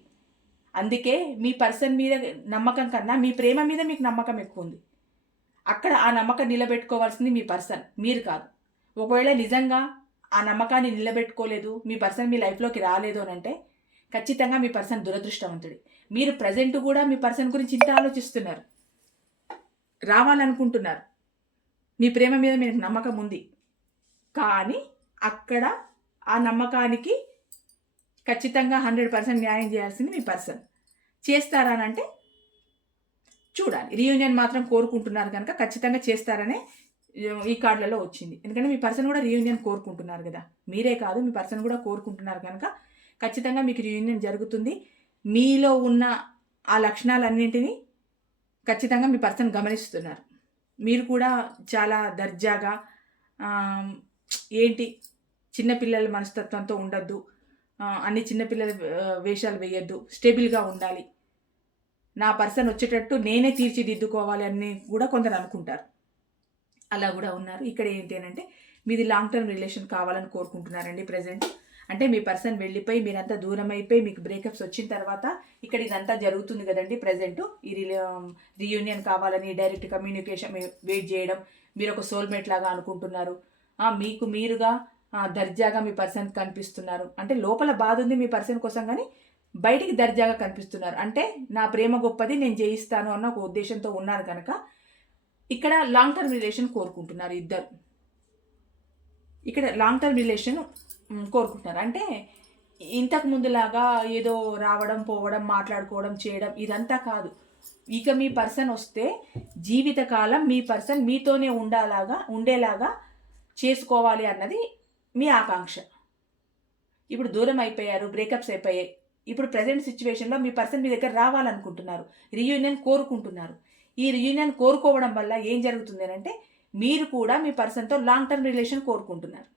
అందుకే మీ పర్సన్ మీద నమ్మకం కన్నా మీ ప్రేమ మీద మీకు నమ్మకం ఎక్కువ ఉంది. అక్కడ ఆ నమ్మకం నిలబెట్టుకోవాల్సింది మీ పర్సన్, మీరు కాదు. ఒకవేళ నిజంగా ఆ నమ్మకాన్ని నిలబెట్టుకోలేదు, మీ పర్సన్ మీ లైఫ్లోకి రాలేదు అని అంటే ఖచ్చితంగా మీ పర్సన్ దురదృష్టవంతుడి. మీరు ప్రజెంట్ కూడా మీ పర్సన్ గురించి ఇంత ఆలోచిస్తున్నారు, రావాలనుకుంటున్నారు, మీ ప్రేమ మీద మీకు నమ్మకం ఉంది, కానీ అక్కడ ఆ నమ్మకానికి ఖచ్చితంగా 100% న్యాయం చేయాల్సింది మీ పర్సన్. చేస్తారనంటే చూడాలి. రీయూనియన్ మాత్రం కోరుకుంటున్నారు కనుక ఖచ్చితంగా చేస్తారనే ఈ కార్డులలో వచ్చింది. ఎందుకంటే మీ పర్సన్ కూడా రీయూనియన్ కోరుకుంటున్నారు కదా, మీరే కాదు మీ పర్సన్ కూడా కోరుకుంటున్నారు కనుక ఖచ్చితంగా మీకు రీయూనియన్ జరుగుతుంది. మీలో ఉన్న ఆ లక్షణాలన్నింటినీ ఖచ్చితంగా మీ పర్సన్ గమనిస్తున్నారు. మీరు కూడా చాలా దర్జాగా ఏంటి చిన్నపిల్లల మనస్తత్వంతో ఉండొద్దు, అన్ని చిన్నపిల్లల వేషాలు వేయొద్దు, స్టేబుల్గా ఉండాలి, నా పర్సన్ వచ్చేటట్టు నేనే తీర్చిదిద్దుకోవాలి అని కూడా కొందరు అనుకుంటారు. అలా కూడా ఉన్నారు. ఇక్కడ ఏంటి అని అంటే మీది లాంగ్ టర్మ్ రిలేషన్ కావాలని కోరుకుంటున్నారండి ప్రజెంట్. అంటే మీ పర్సన్ వెళ్ళిపోయి మీరంతా దూరం అయిపోయి మీకు బ్రేకప్స్ వచ్చిన తర్వాత ఇక్కడ ఇదంతా జరుగుతుంది కదండి ప్రజెంట్. ఈ రీయూనియన్ కావాలని డైరెక్ట్ కమ్యూనికేషన్ వెయిట్ చేయడం, మీరు ఒక సోల్మేట్ లాగా అనుకుంటున్నారు, మీకు మీరుగా దర్జాగా మీ పర్సన్ కనిపిస్తున్నారు. అంటే లోపల బాధ ఉంది మీ పర్సన్ కోసం, కానీ బయటికి దర్జాగా కనిపిస్తున్నారు. అంటే నా ప్రేమ గొప్పది, నేను జయిస్తాను అన్న ఒక ఉద్దేశంతో ఉన్నారు కనుక ఇక్కడ లాంగ్ టర్మ్ రిలేషన్ కోరుకుంటున్నారు ఇద్దరు. ఇక్కడ లాంగ్ టర్మ్ రిలేషన్ కోరుకుంటున్నారు. అంటే ఇంతకు ముందులాగా ఏదో రావడం పోవడం మాట్లాడుకోవడం చేయడం ఇదంతా కాదు. ఇక మీ పర్సన్ వస్తే జీవితకాలం మీ పర్సన్ మీతోనే ఉండేలాగా చేసుకోవాలి అన్నది మీ ఆకాంక్ష. ఇప్పుడు దూరం అయిపోయారు, బ్రేకప్స్ అయిపోయాయి. ఇప్పుడు ప్రజెంట్ సిచ్యువేషన్లో మీ పర్సన్ మీ దగ్గర రావాలనుకుంటున్నారు, రీయూనియన్ కోరుకుంటున్నారు. ఈ రీయూనియన్ కోరుకోవడం వల్ల ఏం జరుగుతుంది అంటే మీరు కూడా మీ పర్సన్తో లాంగ్ టర్మ్ రిలేషన్ కోరుకుంటున్నారు.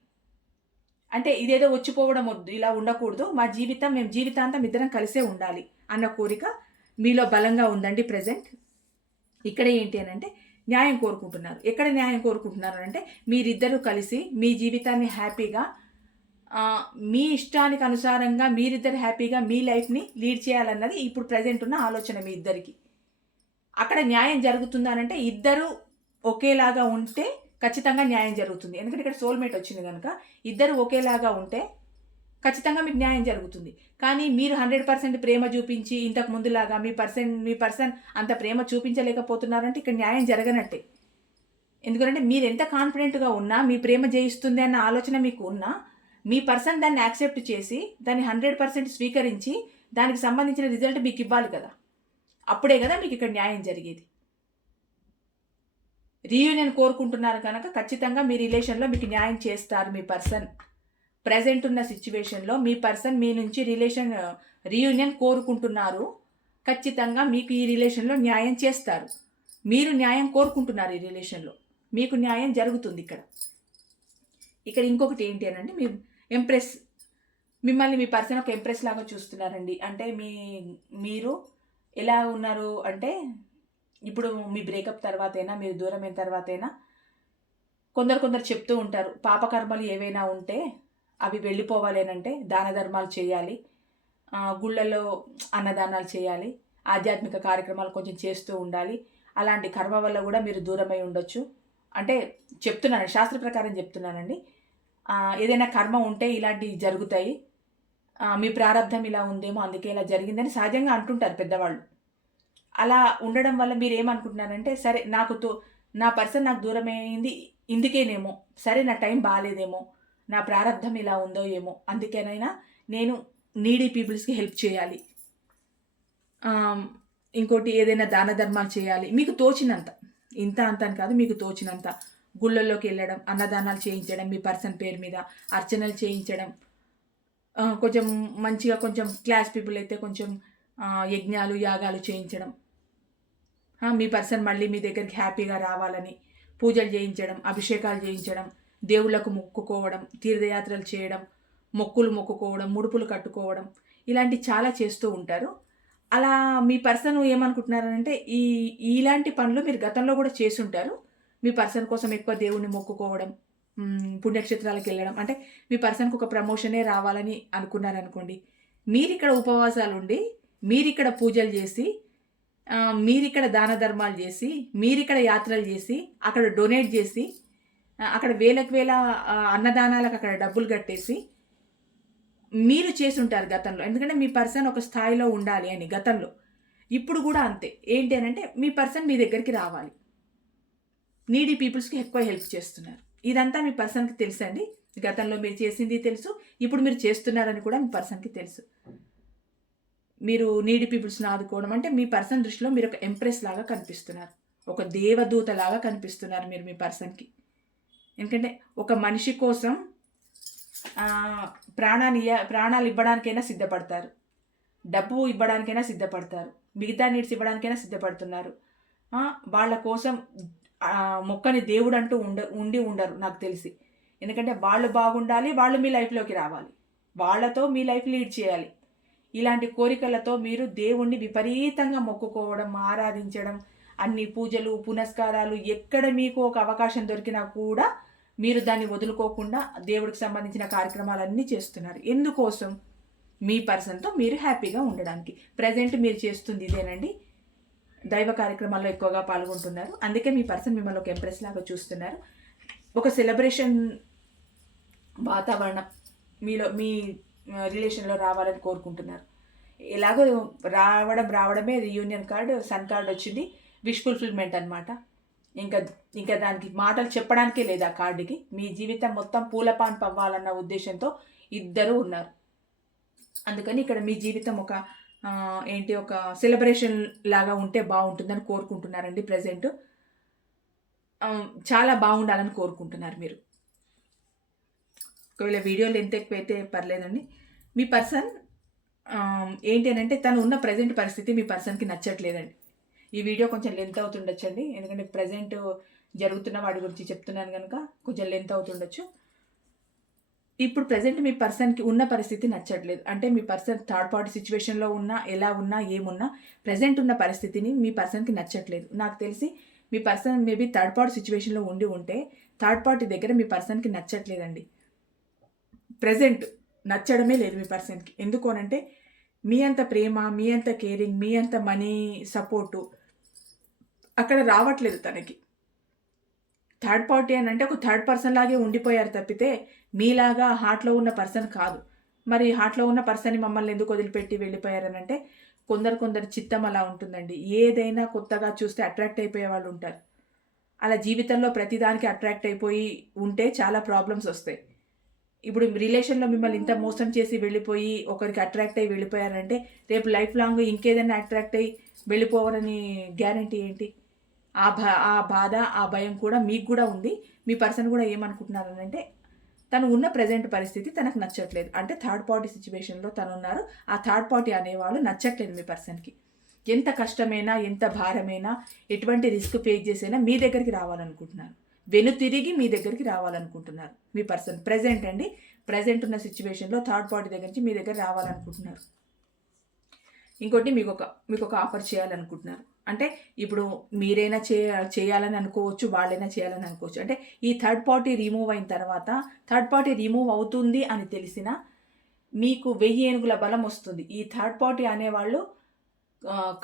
అంటే ఇదేదో వచ్చిపోవడం వద్దు, ఇలా ఉండకూడదు, మేము జీవితాంతం ఇద్దరం కలిసే ఉండాలి అన్న కోరిక మీలో బలంగా ఉందండి ప్రజెంట్. ఇక్కడ ఏంటి అని అంటే న్యాయం కోరుకుంటున్నారు. ఎక్కడ న్యాయం కోరుకుంటున్నారు అంటే మీరిద్దరూ కలిసి మీ జీవితాన్ని హ్యాపీగా, మీ ఇష్టానికి అనుసారంగా మీరిద్దరు హ్యాపీగా మీ లైఫ్ని లీడ్ చేయాలన్నది ఇప్పుడు ప్రజెంట్ ఉన్న ఆలోచన మీ ఇద్దరికి. అక్కడ న్యాయం జరుగుతుందనంటే ఇద్దరు ఒకేలాగా ఉంటే ఖచ్చితంగా న్యాయం జరుగుతుంది. ఎందుకంటే ఇక్కడ సోల్మేట్ వచ్చింది కనుక ఇద్దరు ఒకేలాగా ఉంటే ఖచ్చితంగా మీకు న్యాయం జరుగుతుంది. కానీ మీరు 100% ప్రేమ చూపించి ఇంతకు ముందులాగా మీ పర్సన్ అంత ప్రేమ చూపించలేకపోతున్నారంటే ఇక్కడ న్యాయం జరగనట్టే. ఎందుకంటే మీరు ఎంత కాన్ఫిడెంట్గా ఉన్నా, మీ ప్రేమ జయిస్తుంది అన్న ఆలోచన మీకు ఉన్నా, మీ పర్సన్ దాన్ని యాక్సెప్ట్ చేసి దాన్ని 100% స్వీకరించి దానికి సంబంధించిన రిజల్ట్ మీకు ఇవ్వాలి కదా. అప్పుడే కదా మీకు ఇక్కడ న్యాయం జరిగేది. రీయూనియన్ కోరుకుంటున్నారు కనుక ఖచ్చితంగా మీ రిలేషన్లో మీకు న్యాయం చేస్తారు మీ పర్సన్. ప్రజెంట్ ఉన్న సిచ్యువేషన్లో మీ పర్సన్ మీ నుంచి రీయూనియన్ కోరుకుంటున్నారు. ఖచ్చితంగా మీకు ఈ రిలేషన్లో న్యాయం చేస్తారు. మీరు న్యాయం కోరుకుంటున్నారు ఈ రిలేషన్లో, మీకు న్యాయం జరుగుతుంది. ఇక్కడ ఇంకొకటి ఏంటి అనండి, మిమ్మల్ని మీ పర్సన్ ఒక ఎంప్రెస్ లాగా చూస్తున్నారండి. అంటే మీరు ఎలా ఉన్నారు అంటే ఇప్పుడు మీ బ్రేకప్ తర్వాతైనా, మీరు దూరమైన తర్వాతైనా కొందరు చెప్తూ ఉంటారు, పాపకర్మలు ఏవైనా ఉంటే అవి వెళ్ళిపోవాలేనంటే దాన ధర్మాలు చేయాలి, గుళ్ళల్లో అన్నదానాలు చేయాలి, ఆధ్యాత్మిక కార్యక్రమాలు కొంచెం చేస్తూ ఉండాలి, అలాంటి కర్మ వల్ల కూడా మీరు దూరమై ఉండొచ్చు అంటే చెప్తున్నాను, శాస్త్ర ప్రకారం చెప్తున్నానండి. ఏదైనా కర్మ ఉంటే ఇలాంటివి జరుగుతాయి, మీ ప్రారంధం ఇలా ఉందేమో అందుకే ఇలా జరిగిందని సహజంగా అంటుంటారు పెద్దవాళ్ళు. అలా ఉండడం వల్ల మీరు ఏమనుకుంటున్నారంటే సరే నా పర్సన్ నాకు దూరమైంది ఇందుకేనేమో, సరే నా టైం బాగాలేదేమో, నా ప్రారంధం ఇలా ఉందో ఏమో, అందుకేనైనా నేను నీడీ పీపుల్స్కి హెల్ప్ చేయాలి, ఇంకోటి ఏదైనా దాన ధర్మాలు చేయాలి, మీకు తోచినంత, ఇంత అంత అని కాదు, మీకు తోచినంత గుళ్ళల్లోకి వెళ్ళడం, అన్నదానాలు చేయించడం, మీ పర్సన్ పేరు మీద అర్చనలు చేయించడం, కొంచెం మంచిగా కొంచెం క్లాస్ పీపుల్ అయితే కొంచెం యజ్ఞాలు యాగాలు చేయించడం, మీ పర్సన్ మళ్ళీ మీ దగ్గరికి హ్యాపీగా రావాలని పూజలు చేయించడం, అభిషేకాలు చేయించడం, దేవుళ్ళకు మొక్కుకోవడం, తీర్థయాత్రలు చేయడం, మొక్కులు మొక్కుకోవడం, ముడుపులు కట్టుకోవడం, ఇలాంటి చాలా చేస్తూ ఉంటారు. అలా మీ పర్సన్ ఏమనుకుంటున్నారంటే ఇలాంటి పనులు మీరు గతంలో కూడా చేసుంటారు. మీ పర్సన్ కోసం ఎక్కువ దేవుణ్ణి మొక్కుకోవడం, పుణ్యక్షేత్రాలకు వెళ్ళడం, అంటే మీ పర్సన్కి ఒక ప్రమోషనే రావాలని అనుకున్నారనుకోండి, మీరిక్కడ ఉపవాసాలు ఉండి, మీరిక్కడ పూజలు చేసి, మీరిక్కడ దాన ధర్మాలు చేసి, మీరిక్కడ యాత్రలు చేసి, అక్కడ డొనేట్ చేసి, అక్కడ వేలకు వేల అన్నదానాలకు అక్కడ డబ్బులు కట్టేసి మీరు చేసుంటారు గతంలో. ఎందుకంటే మీ పర్సన్ ఒక స్థాయిలో ఉండాలి అని గతంలో. ఇప్పుడు కూడా అంతే. ఏంటి అని అంటే మీ పర్సన్ మీ దగ్గరికి రావాలి, నీడీ పీపుల్స్కి ఎక్కువ హెల్ప్ చేస్తున్నారు. ఇదంతా మీ పర్సన్కి తెలుసండి. గతంలో మీరు చేసింది తెలుసు, ఇప్పుడు మీరు చేస్తున్నారని కూడా మీ పర్సన్కి తెలుసు. మీరు నీడీ పీపుల్స్ని ఆదుకోవడం అంటే మీ పర్సన్ దృష్టిలో మీరు ఒక ఎంప్రెస్ లాగా కనిపిస్తున్నారు, ఒక దేవదూత లాగా కనిపిస్తున్నారు మీరు మీ పర్సన్కి. ఎందుకంటే ఒక మనిషి కోసం ప్రాణాలు ఇవ్వడానికైనా సిద్ధపడతారు. డబ్బు ఇవ్వడానికైనా సిద్ధపడతారు, మిగతా నీడ్స్ ఇవ్వడానికైనా సిద్ధపడుతున్నారు. వాళ్ళ కోసం మొక్కని దేవుడు అంటూ ఉండి ఉండరు నాకు తెలిసి. ఎందుకంటే వాళ్ళు బాగుండాలి, వాళ్ళు మీ లైఫ్లోకి రావాలి, వాళ్ళతో మీ లైఫ్ లీడ్ చేయాలి. ఇలాంటి కోరికలతో మీరు దేవుణ్ణి విపరీతంగా మొక్కుకోవడం, ఆరాధించడం, అన్ని పూజలు పునస్కారాలు ఎక్కడ మీకు ఒక అవకాశం దొరికినా కూడా మీరు దాన్ని వదులుకోకుండా దేవుడికి సంబంధించిన కార్యక్రమాలన్నీ చేస్తున్నారు. ఎందుకోసం? మీ పర్సన్తో మీరు హ్యాపీగా ఉండడానికి. ప్రజెంట్ మీరు చేస్తుంది ఇదేనండి. దైవ కార్యక్రమాల్లో ఎక్కువగా పాల్గొంటున్నారు. అందుకే మీ పర్సన్ మిమ్మల్ని ఒక ఎంప్రెస్ లాగా చూస్తున్నారు. ఒక సెలబ్రేషన్ వాతావరణం మీ రిలేషన్లో రావాలని కోరుకుంటున్నారు. ఎలాగో రావడమే రీయూనియన్ కార్డు, సన్ కార్డు వచ్చింది, విష్ ఫుల్ఫిల్మెంట్ అనమాట. ఇంకా దానికి మాటలు చెప్పడానికే లేదు ఆ కార్డుకి. మీ జీవితం మొత్తం పూలపాన్ పవ్వాలన్న ఉద్దేశంతో ఇద్దరు ఉన్నారు. అందుకని ఇక్కడ మీ జీవితం ఒక సెలబ్రేషన్ లాగా ఉంటే బాగుంటుందని కోరుకుంటున్నారండి. ప్రజెంట్ చాలా బాగుండాలని కోరుకుంటున్నారు మీరు. ఒకవేళ వీడియోలు ఎంత ఎక్కువైతే పర్లేదండి. మీ పర్సన్ ఏంటి అని అంటే తను ఉన్న ప్రజెంట్ పరిస్థితి మీ పర్సన్కి నచ్చట్లేదండి. ఈ వీడియో కొంచెం లెంత్ అవుతుండొచ్చండి, ఎందుకంటే ప్రజెంట్ జరుగుతున్న వాటి గురించి చెప్తున్నాను కనుక కొంచెం లెంత్ అవుతుండొచ్చు. ఇప్పుడు ప్రజెంట్ మీ పర్సన్కి ఉన్న పరిస్థితి నచ్చట్లేదు. అంటే మీ పర్సన్ థర్డ్ పార్టీ సిచ్యువేషన్లో ఉన్నా, ఎలా ఉన్నా, ఏమున్నా ప్రజెంట్ ఉన్న పరిస్థితిని మీ పర్సన్కి నచ్చట్లేదు. నాకు తెలిసి మీ పర్సన్ మేబీ థర్డ్ పార్టీ సిచ్యువేషన్లో ఉంటే థర్డ్ పార్టీ దగ్గర మీ పర్సన్కి నచ్చట్లేదండి. ప్రజెంట్ నచ్చడమే లేదు మీ పర్సన్కి. ఎందుకు అనంటే మీ అంత ప్రేమ, మీ అంత కేరింగ్, మీ అంత మనీ సపోర్టు అక్కడ రావట్లేదు తనకి. థర్డ్ పార్టీ అని అంటే ఒక థర్డ్ పర్సన్ లాగే ఉండిపోయారు తప్పితే మీలాగా హార్ట్లో ఉన్న పర్సన్ కాదు. మరి హార్ట్లో ఉన్న పర్సన్ని మమ్మల్ని ఎందుకు వదిలిపెట్టి వెళ్ళిపోయారనంటే కొందరు చిత్తం అలా ఉంటుందండి. ఏదైనా కొత్తగా చూస్తే అట్రాక్ట్ అయిపోయే వాళ్ళు ఉంటారు. అలా జీవితంలో ప్రతిదానికి అట్రాక్ట్ అయిపోయి ఉంటే చాలా ప్రాబ్లమ్స్ వస్తాయి. ఇప్పుడు రిలేషన్లో మిమ్మల్ని ఇంత మోసం చేసి వెళ్ళిపోయి ఒకరికి అట్రాక్ట్ అయ్యి వెళ్ళిపోయారంటే రేపు లైఫ్ లాంగ్ ఇంకేదైనా అట్రాక్ట్ అయ్యి వెళ్ళిపోవాలని గ్యారంటీ ఏంటి? ఆ బాధ, ఆ భయం కూడా మీకు కూడా ఉంది. మీ పర్సన్ కూడా ఏమనుకుంటున్నారనంటే తను ఉన్న ప్రజెంట్ పరిస్థితి తనకు నచ్చట్లేదు. అంటే థర్డ్ పార్టీ సిచ్యువేషన్లో తను ఉన్నారు. ఆ థర్డ్ పార్టీ అనేవాళ్ళు నచ్చట్లేదు మీ పర్సన్కి. ఎంత కష్టమైనా, ఎంత భారమైనా, ఎటువంటి రిస్క్ ఫేస్ చేసైనా మీ దగ్గరికి రావాలనుకుంటున్నారు. వెనుతిరిగి మీ దగ్గరికి రావాలనుకుంటున్నారు మీ పర్సన్. ప్రజెంట్ ఉన్న సిచ్యువేషన్లో థర్డ్ పార్టీ దగ్గర నుంచి మీ దగ్గర రావాలనుకుంటున్నారు. ఇంకోటి మీకు ఒక ఆఫర్ చేయాలనుకుంటున్నారు. అంటే ఇప్పుడు మీరైనా చేయాలని అనుకోవచ్చు, వాళ్ళైనా చేయాలని అనుకోవచ్చు. అంటే ఈ థర్డ్ పార్టీ రిమూవ్ అయిన తర్వాత, థర్డ్ పార్టీ రిమూవ్ అవుతుంది అని తెలిసినా మీకు 1000 ఏనుగుల బలం వస్తుంది. ఈ థర్డ్ పార్టీ అనేవాళ్ళు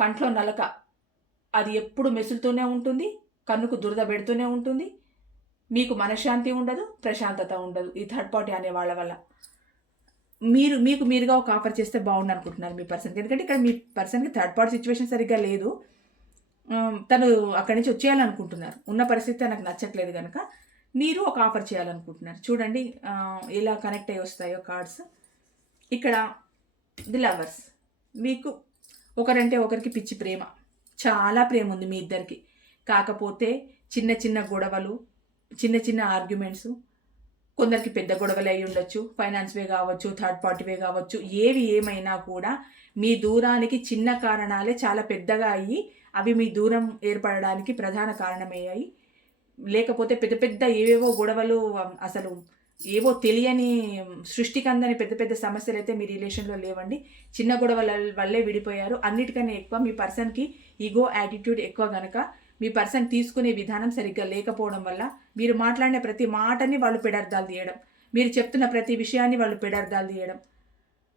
కంట్లో నలక, అది ఎప్పుడు మెసులుతూనే ఉంటుంది, కన్నుకు దురద పెడుతూనే ఉంటుంది, మీకు మనశ్శాంతి ఉండదు, ప్రశాంతత ఉండదు ఈ థర్డ్ పార్టీ అనే వాళ్ళ వల్ల. మీరుగా ఒక ఆఫర్ చేస్తే బాగుండు అనుకుంటున్నారు మీ పర్సన్కి. ఎందుకంటే ఇక్కడ మీ పర్సన్కి థర్డ్ పార్టీ సిచ్యువేషన్ సరిగ్గా లేదు. తను అక్కడి నుంచి వచ్చేయాలనుకుంటున్నారు. ఉన్న పరిస్థితి తనకు నచ్చట్లేదు కనుక మీరు ఒక ఆఫర్ చేయాలనుకుంటున్నారు. చూడండి ఎలా కనెక్ట్ అయ్యి వస్తాయో కార్డ్స్. ఇక్కడ ది లవర్స్. మీకు ఒకరంటే ఒకరికి పిచ్చి ప్రేమ, చాలా ప్రేమ ఉంది మీ ఇద్దరికి. కాకపోతే చిన్న గొడవలు, చిన్న ఆర్గ్యుమెంట్స్, కొందరికి పెద్ద గొడవలు అయి ఉండొచ్చు, ఫైనాన్స్వే కావచ్చు, థర్డ్ పార్టీవే కావచ్చు. ఏమైనా కూడా మీ దూరానికి చిన్న కారణాలే చాలా పెద్దగా అయ్యి అవి మీ దూరం ఏర్పడడానికి ప్రధాన కారణమయ్యాయి. లేకపోతే పెద్ద ఏవేవో గొడవలు, అసలు ఏవో తెలియని సృష్టికి అందని పెద్ద సమస్యలు అయితే మీ రిలేషన్లో లేవండి. చిన్న గొడవల వల్లే విడిపోయారు. అన్నిటికన్నా ఎక్కువ మీ పర్సన్కి ఈగో, యాటిట్యూడ్ ఎక్కువ గనక మీ పర్సన్ తీసుకునే విధానం సరిగ్గా లేకపోవడం వల్ల మీరు మాట్లాడిన ప్రతి మాటని వాళ్ళు పెడార్థాలు తీయడం, మీరు చెప్తున్న ప్రతి విషయాన్ని వాళ్ళు పెడార్థాలు తీయడం,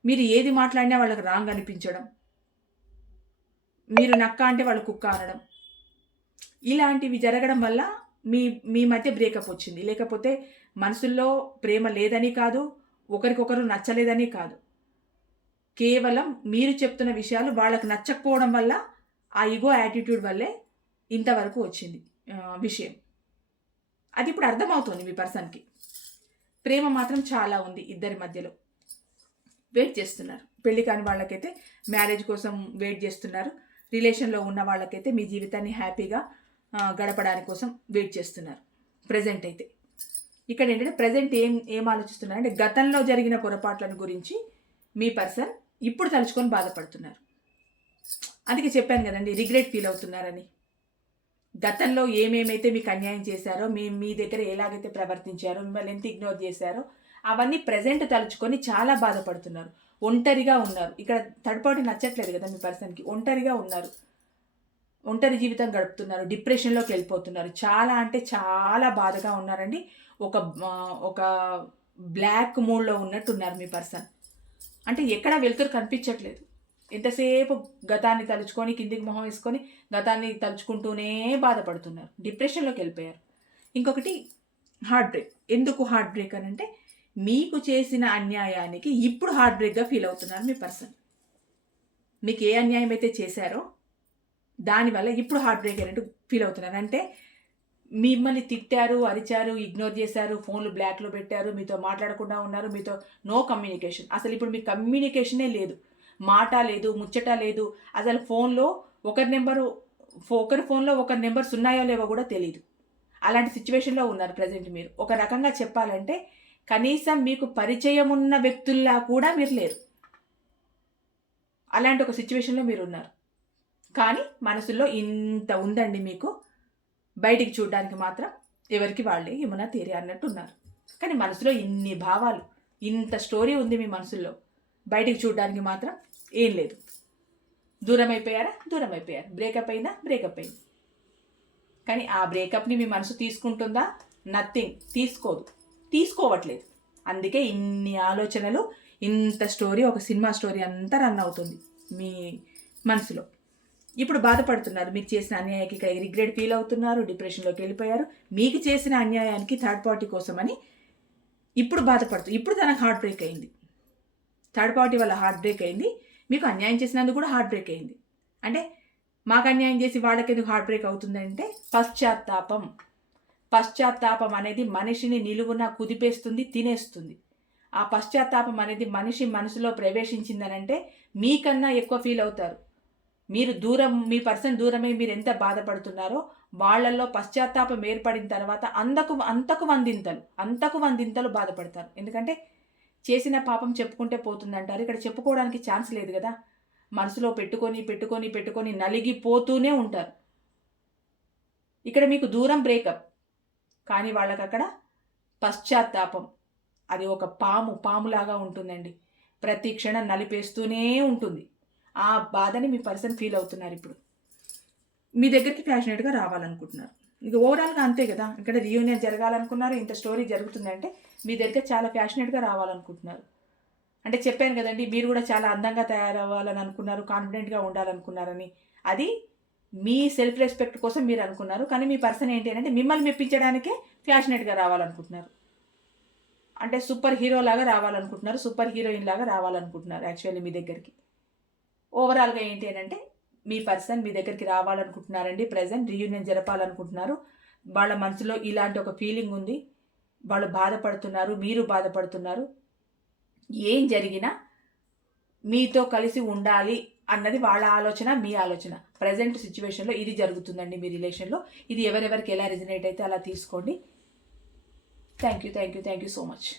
మీరు ఏది మాట్లాడినా వాళ్ళకి రాంగ్ అనిపించడం, మీరు నక్క అంటే వాళ్ళు కుక్క అనడం, ఇలాంటివి జరగడం వల్ల మీ మధ్య బ్రేకప్ వచ్చింది. లేకపోతే మనసుల్లో ప్రేమ లేదని కాదు, ఒకరికొకరు నచ్చలేదని కాదు, కేవలం మీరు చెప్తున్న విషయాలు వాళ్ళకు నచ్చకపోవడం వల్ల, ఆ ఈగో యాటిట్యూడ్ వల్లే ఇంతవరకు వచ్చింది విషయం. అది ఇప్పుడు అర్థమవుతుంది మీ పర్సన్కి. ప్రేమ మాత్రం చాలా ఉంది ఇద్దరి మధ్యలో. వెయిట్ చేస్తున్నారు. పెళ్లి కాని వాళ్ళకైతే మ్యారేజ్ కోసం వెయిట్ చేస్తున్నారు. రిలేషన్లో ఉన్న వాళ్ళకైతే మీ జీవితాన్ని హ్యాపీగా గడపడానికి కోసం వెయిట్ చేస్తున్నారు. ప్రజెంట్ అయితే ఇక్కడ ఏంటంటే ప్రజెంట్ ఏం ఆలోచిస్తున్నారు అంటే గతంలో జరిగిన పొరపాట్లను గురించి మీ పర్సన్ ఇప్పుడు తలుచుకొని బాధపడుతున్నారు. అందుకే చెప్పాను కదండి, రిగ్రెట్ ఫీల్ అవుతున్నారని. గతంలో ఏమేమైతే మీకు అన్యాయం చేశారో, మీ దగ్గర ఎలాగైతే ప్రవర్తించారో, మిమ్మల్ని ఎంత ఇగ్నోర్ చేశారో, అవన్నీ ప్రజెంట్ తలుచుకొని చాలా బాధపడుతున్నారు. ఒంటరిగా ఉన్నారు. ఇక్కడ థర్డ్ పార్టీ నచ్చట్లేదు కదా మీ పర్సన్కి. ఒంటరిగా ఉన్నారు, ఒంటరి జీవితం గడుపుతున్నారు, డిప్రెషన్లోకి వెళ్ళిపోతున్నారు. చాలా అంటే చాలా బాధగా ఉన్నారండి. ఒక బ్లాక్ మూడ్లో ఉన్నట్టున్నారు మీ పర్సన్. అంటే ఎక్కడ వెలుతురు కనిపించట్లేదు. ఎంతసేపు గతాన్ని తలుచుకొని కిందికి మొహం వేసుకొని గతాన్ని తలుచుకుంటూనే బాధపడుతున్నారు, డిప్రెషన్లోకి వెళ్ళిపోయారు. ఇంకొకటి హార్ట్ బ్రేక్. ఎందుకు హార్ట్ బ్రేక్ అని అంటే, మీకు చేసిన అన్యాయానికి ఇప్పుడు హార్ట్ బ్రేక్గా ఫీల్ అవుతున్నారు మీ పర్సన్. మీకు ఏ అన్యాయం అయితే చేశారో దానివల్ల ఇప్పుడు హార్ట్ బ్రేక్ అయినట్టు ఫీల్ అవుతున్నారు. అంటే మిమ్మల్ని తిట్టారు, అరిచారు, ఇగ్నోర్ చేశారు, ఫోన్లు బ్లాక్లో పెట్టారు, మీతో మాట్లాడకుండా ఉన్నారు, మీతో నో కమ్యూనికేషన్. అసలు ఇప్పుడు మీ కమ్యూనికేషనే లేదు, మాట లేదు, ముచ్చట లేదు. అసలు ఫోన్లో ఒకరి ఫోన్లో ఒకరి నెంబర్స్ ఉన్నాయో లేవో కూడా తెలియదు. అలాంటి సిచ్యువేషన్లో ఉన్నారు ప్రజెంట్ మీరు. ఒక రకంగా చెప్పాలంటే కనీసం మీకు పరిచయం ఉన్న వ్యక్తుల్లా కూడా మీరు లేరు. అలాంటి ఒక సిచ్యువేషన్లో మీరు ఉన్నారు. కానీ మనసులో ఇంత ఉందండి మీకు. బయటికి చూడడానికి మాత్రం ఎవరికి వాళ్ళే ఏమన్నా తీరే అన్నట్టు ఉన్నారు. కానీ మనసులో ఇన్ని భావాలు, ఇంత స్టోరీ ఉంది మీ మనసులో. బయటికి చూడడానికి మాత్రం ఏం లేదు. దూరం అయిపోయారా? దూరం అయిపోయారు. బ్రేకప్ అయిందా? బ్రేకప్ అయింది. కానీ ఆ బ్రేకప్ని మీ మనసు తీసుకుంటుందా? నథింగ్. తీసుకోవట్లేదు. అందుకే ఇన్ని ఆలోచనలు, ఇంత స్టోరీ, ఒక సినిమా స్టోరీ అంతా రన్ అవుతుంది మీ మనసులో. ఇప్పుడు బాధపడుతున్నారు. మీకు చేసిన అన్యాయానికి ఇక్కడ రిగ్రెట్ ఫీల్ అవుతున్నారు, డిప్రెషన్లోకి వెళ్ళిపోయారు. మీకు చేసిన అన్యాయానికి థర్డ్ పార్టీ కోసమని ఇప్పుడు బాధపడుతుంది. ఇప్పుడు తనకు హార్ట్ బ్రేక్ అయింది. థర్డ్ పార్టీ వల్ల హార్ట్ బ్రేక్ అయింది. మీకు అన్యాయం చేసినందుకు కూడా హార్ట్ బ్రేక్ అయింది. అంటే మాకు అన్యాయం చేసి వాళ్ళకి ఎందుకు హార్ట్ బ్రేక్ అవుతుందంటే పశ్చాత్తాపం అనేది మనిషిని నిలువున కుదిపేస్తుంది, తినేస్తుంది. ఆ పశ్చాత్తాపం అనేది మనిషి మనసులో ప్రవేశించిందనంటే మీకన్నా ఎక్కువ ఫీల్ అవుతారు. మీ పర్సన్ దూరమై మీరు ఎంత బాధపడుతున్నారో వాళ్ళల్లో పశ్చాత్తాపం ఏర్పడిన తర్వాత అంతకు వందింతలు బాధపడతారు. ఎందుకంటే చేసిన పాపం చెప్పుకుంటే పోతుందంటారు. ఇక్కడ చెప్పుకోవడానికి ఛాన్స్ లేదు కదా. మనసులో పెట్టుకొని నలిగిపోతూనే ఉంటారు. ఇక్కడ మీకు దూరం బ్రేకప్, కానీ వాళ్ళకి అక్కడ పశ్చాత్తాపం. అది ఒక పాములాగా ఉంటుందండి. ప్రతి క్షణం నలిపేస్తూనే ఉంటుంది. ఆ బాధని మీ పర్సన్ ఫీల్ అవుతున్నారు. ఇప్పుడు మీ దగ్గరికి ప్యాషనేట్గా రావాలనుకుంటున్నారు. ఇక ఓవరాల్గా అంతే కదా. ఇక్కడ రీయూనియన్ జరగాలనుకున్నారు, ఇంత స్టోరీ జరుగుతుందంటే మీ దగ్గర చాలా ప్యాషనేట్గా రావాలనుకుంటున్నారు. అంటే చెప్పాను కదండి, మీరు కూడా చాలా అందంగా తయారవ్వాలని అనుకున్నారు, కాన్ఫిడెంట్గా ఉండాలనుకున్నారని. అది మీ సెల్ఫ్ రెస్పెక్ట్ కోసం మీరు అనుకున్నారు. కానీ మీ పర్సన్ ఏంటి అంటే మిమ్మల్ని మెప్పించడానికే ప్యాషనేట్గా రావాలనుకుంటున్నారు. అంటే సూపర్ హీరో లాగా రావాలనుకుంటున్నారు, సూపర్ హీరోయిన్ లాగా రావాలనుకుంటున్నారు యాక్చువల్లీ మీ దగ్గరికి. ఓవరాల్గా ఏంటి అని అంటే మీ పర్సన్ మీ దగ్గరికి రావాలనుకుంటున్నారండి. Present reunion జరపాలనుకుంటున్నారు. వాళ్ళ మనసులో ఇలాంటి ఒక ఫీలింగ్ ఉంది. వాళ్ళు బాధపడుతున్నారు, మీరు బాధపడుతున్నారు. ఏం జరిగినా మీతో కలిసి ఉండాలి అన్నది వాళ్ళ ఆలోచన, మీ ఆలోచన. ప్రజెంట్ సిచ్యువేషన్లో ఇది జరుగుతుందండి మీ రిలేషన్లో. ఇది ఎవరెవరికి ఎలా రెజినేట్ అయితే అలా తీసుకోండి. Thank you so much.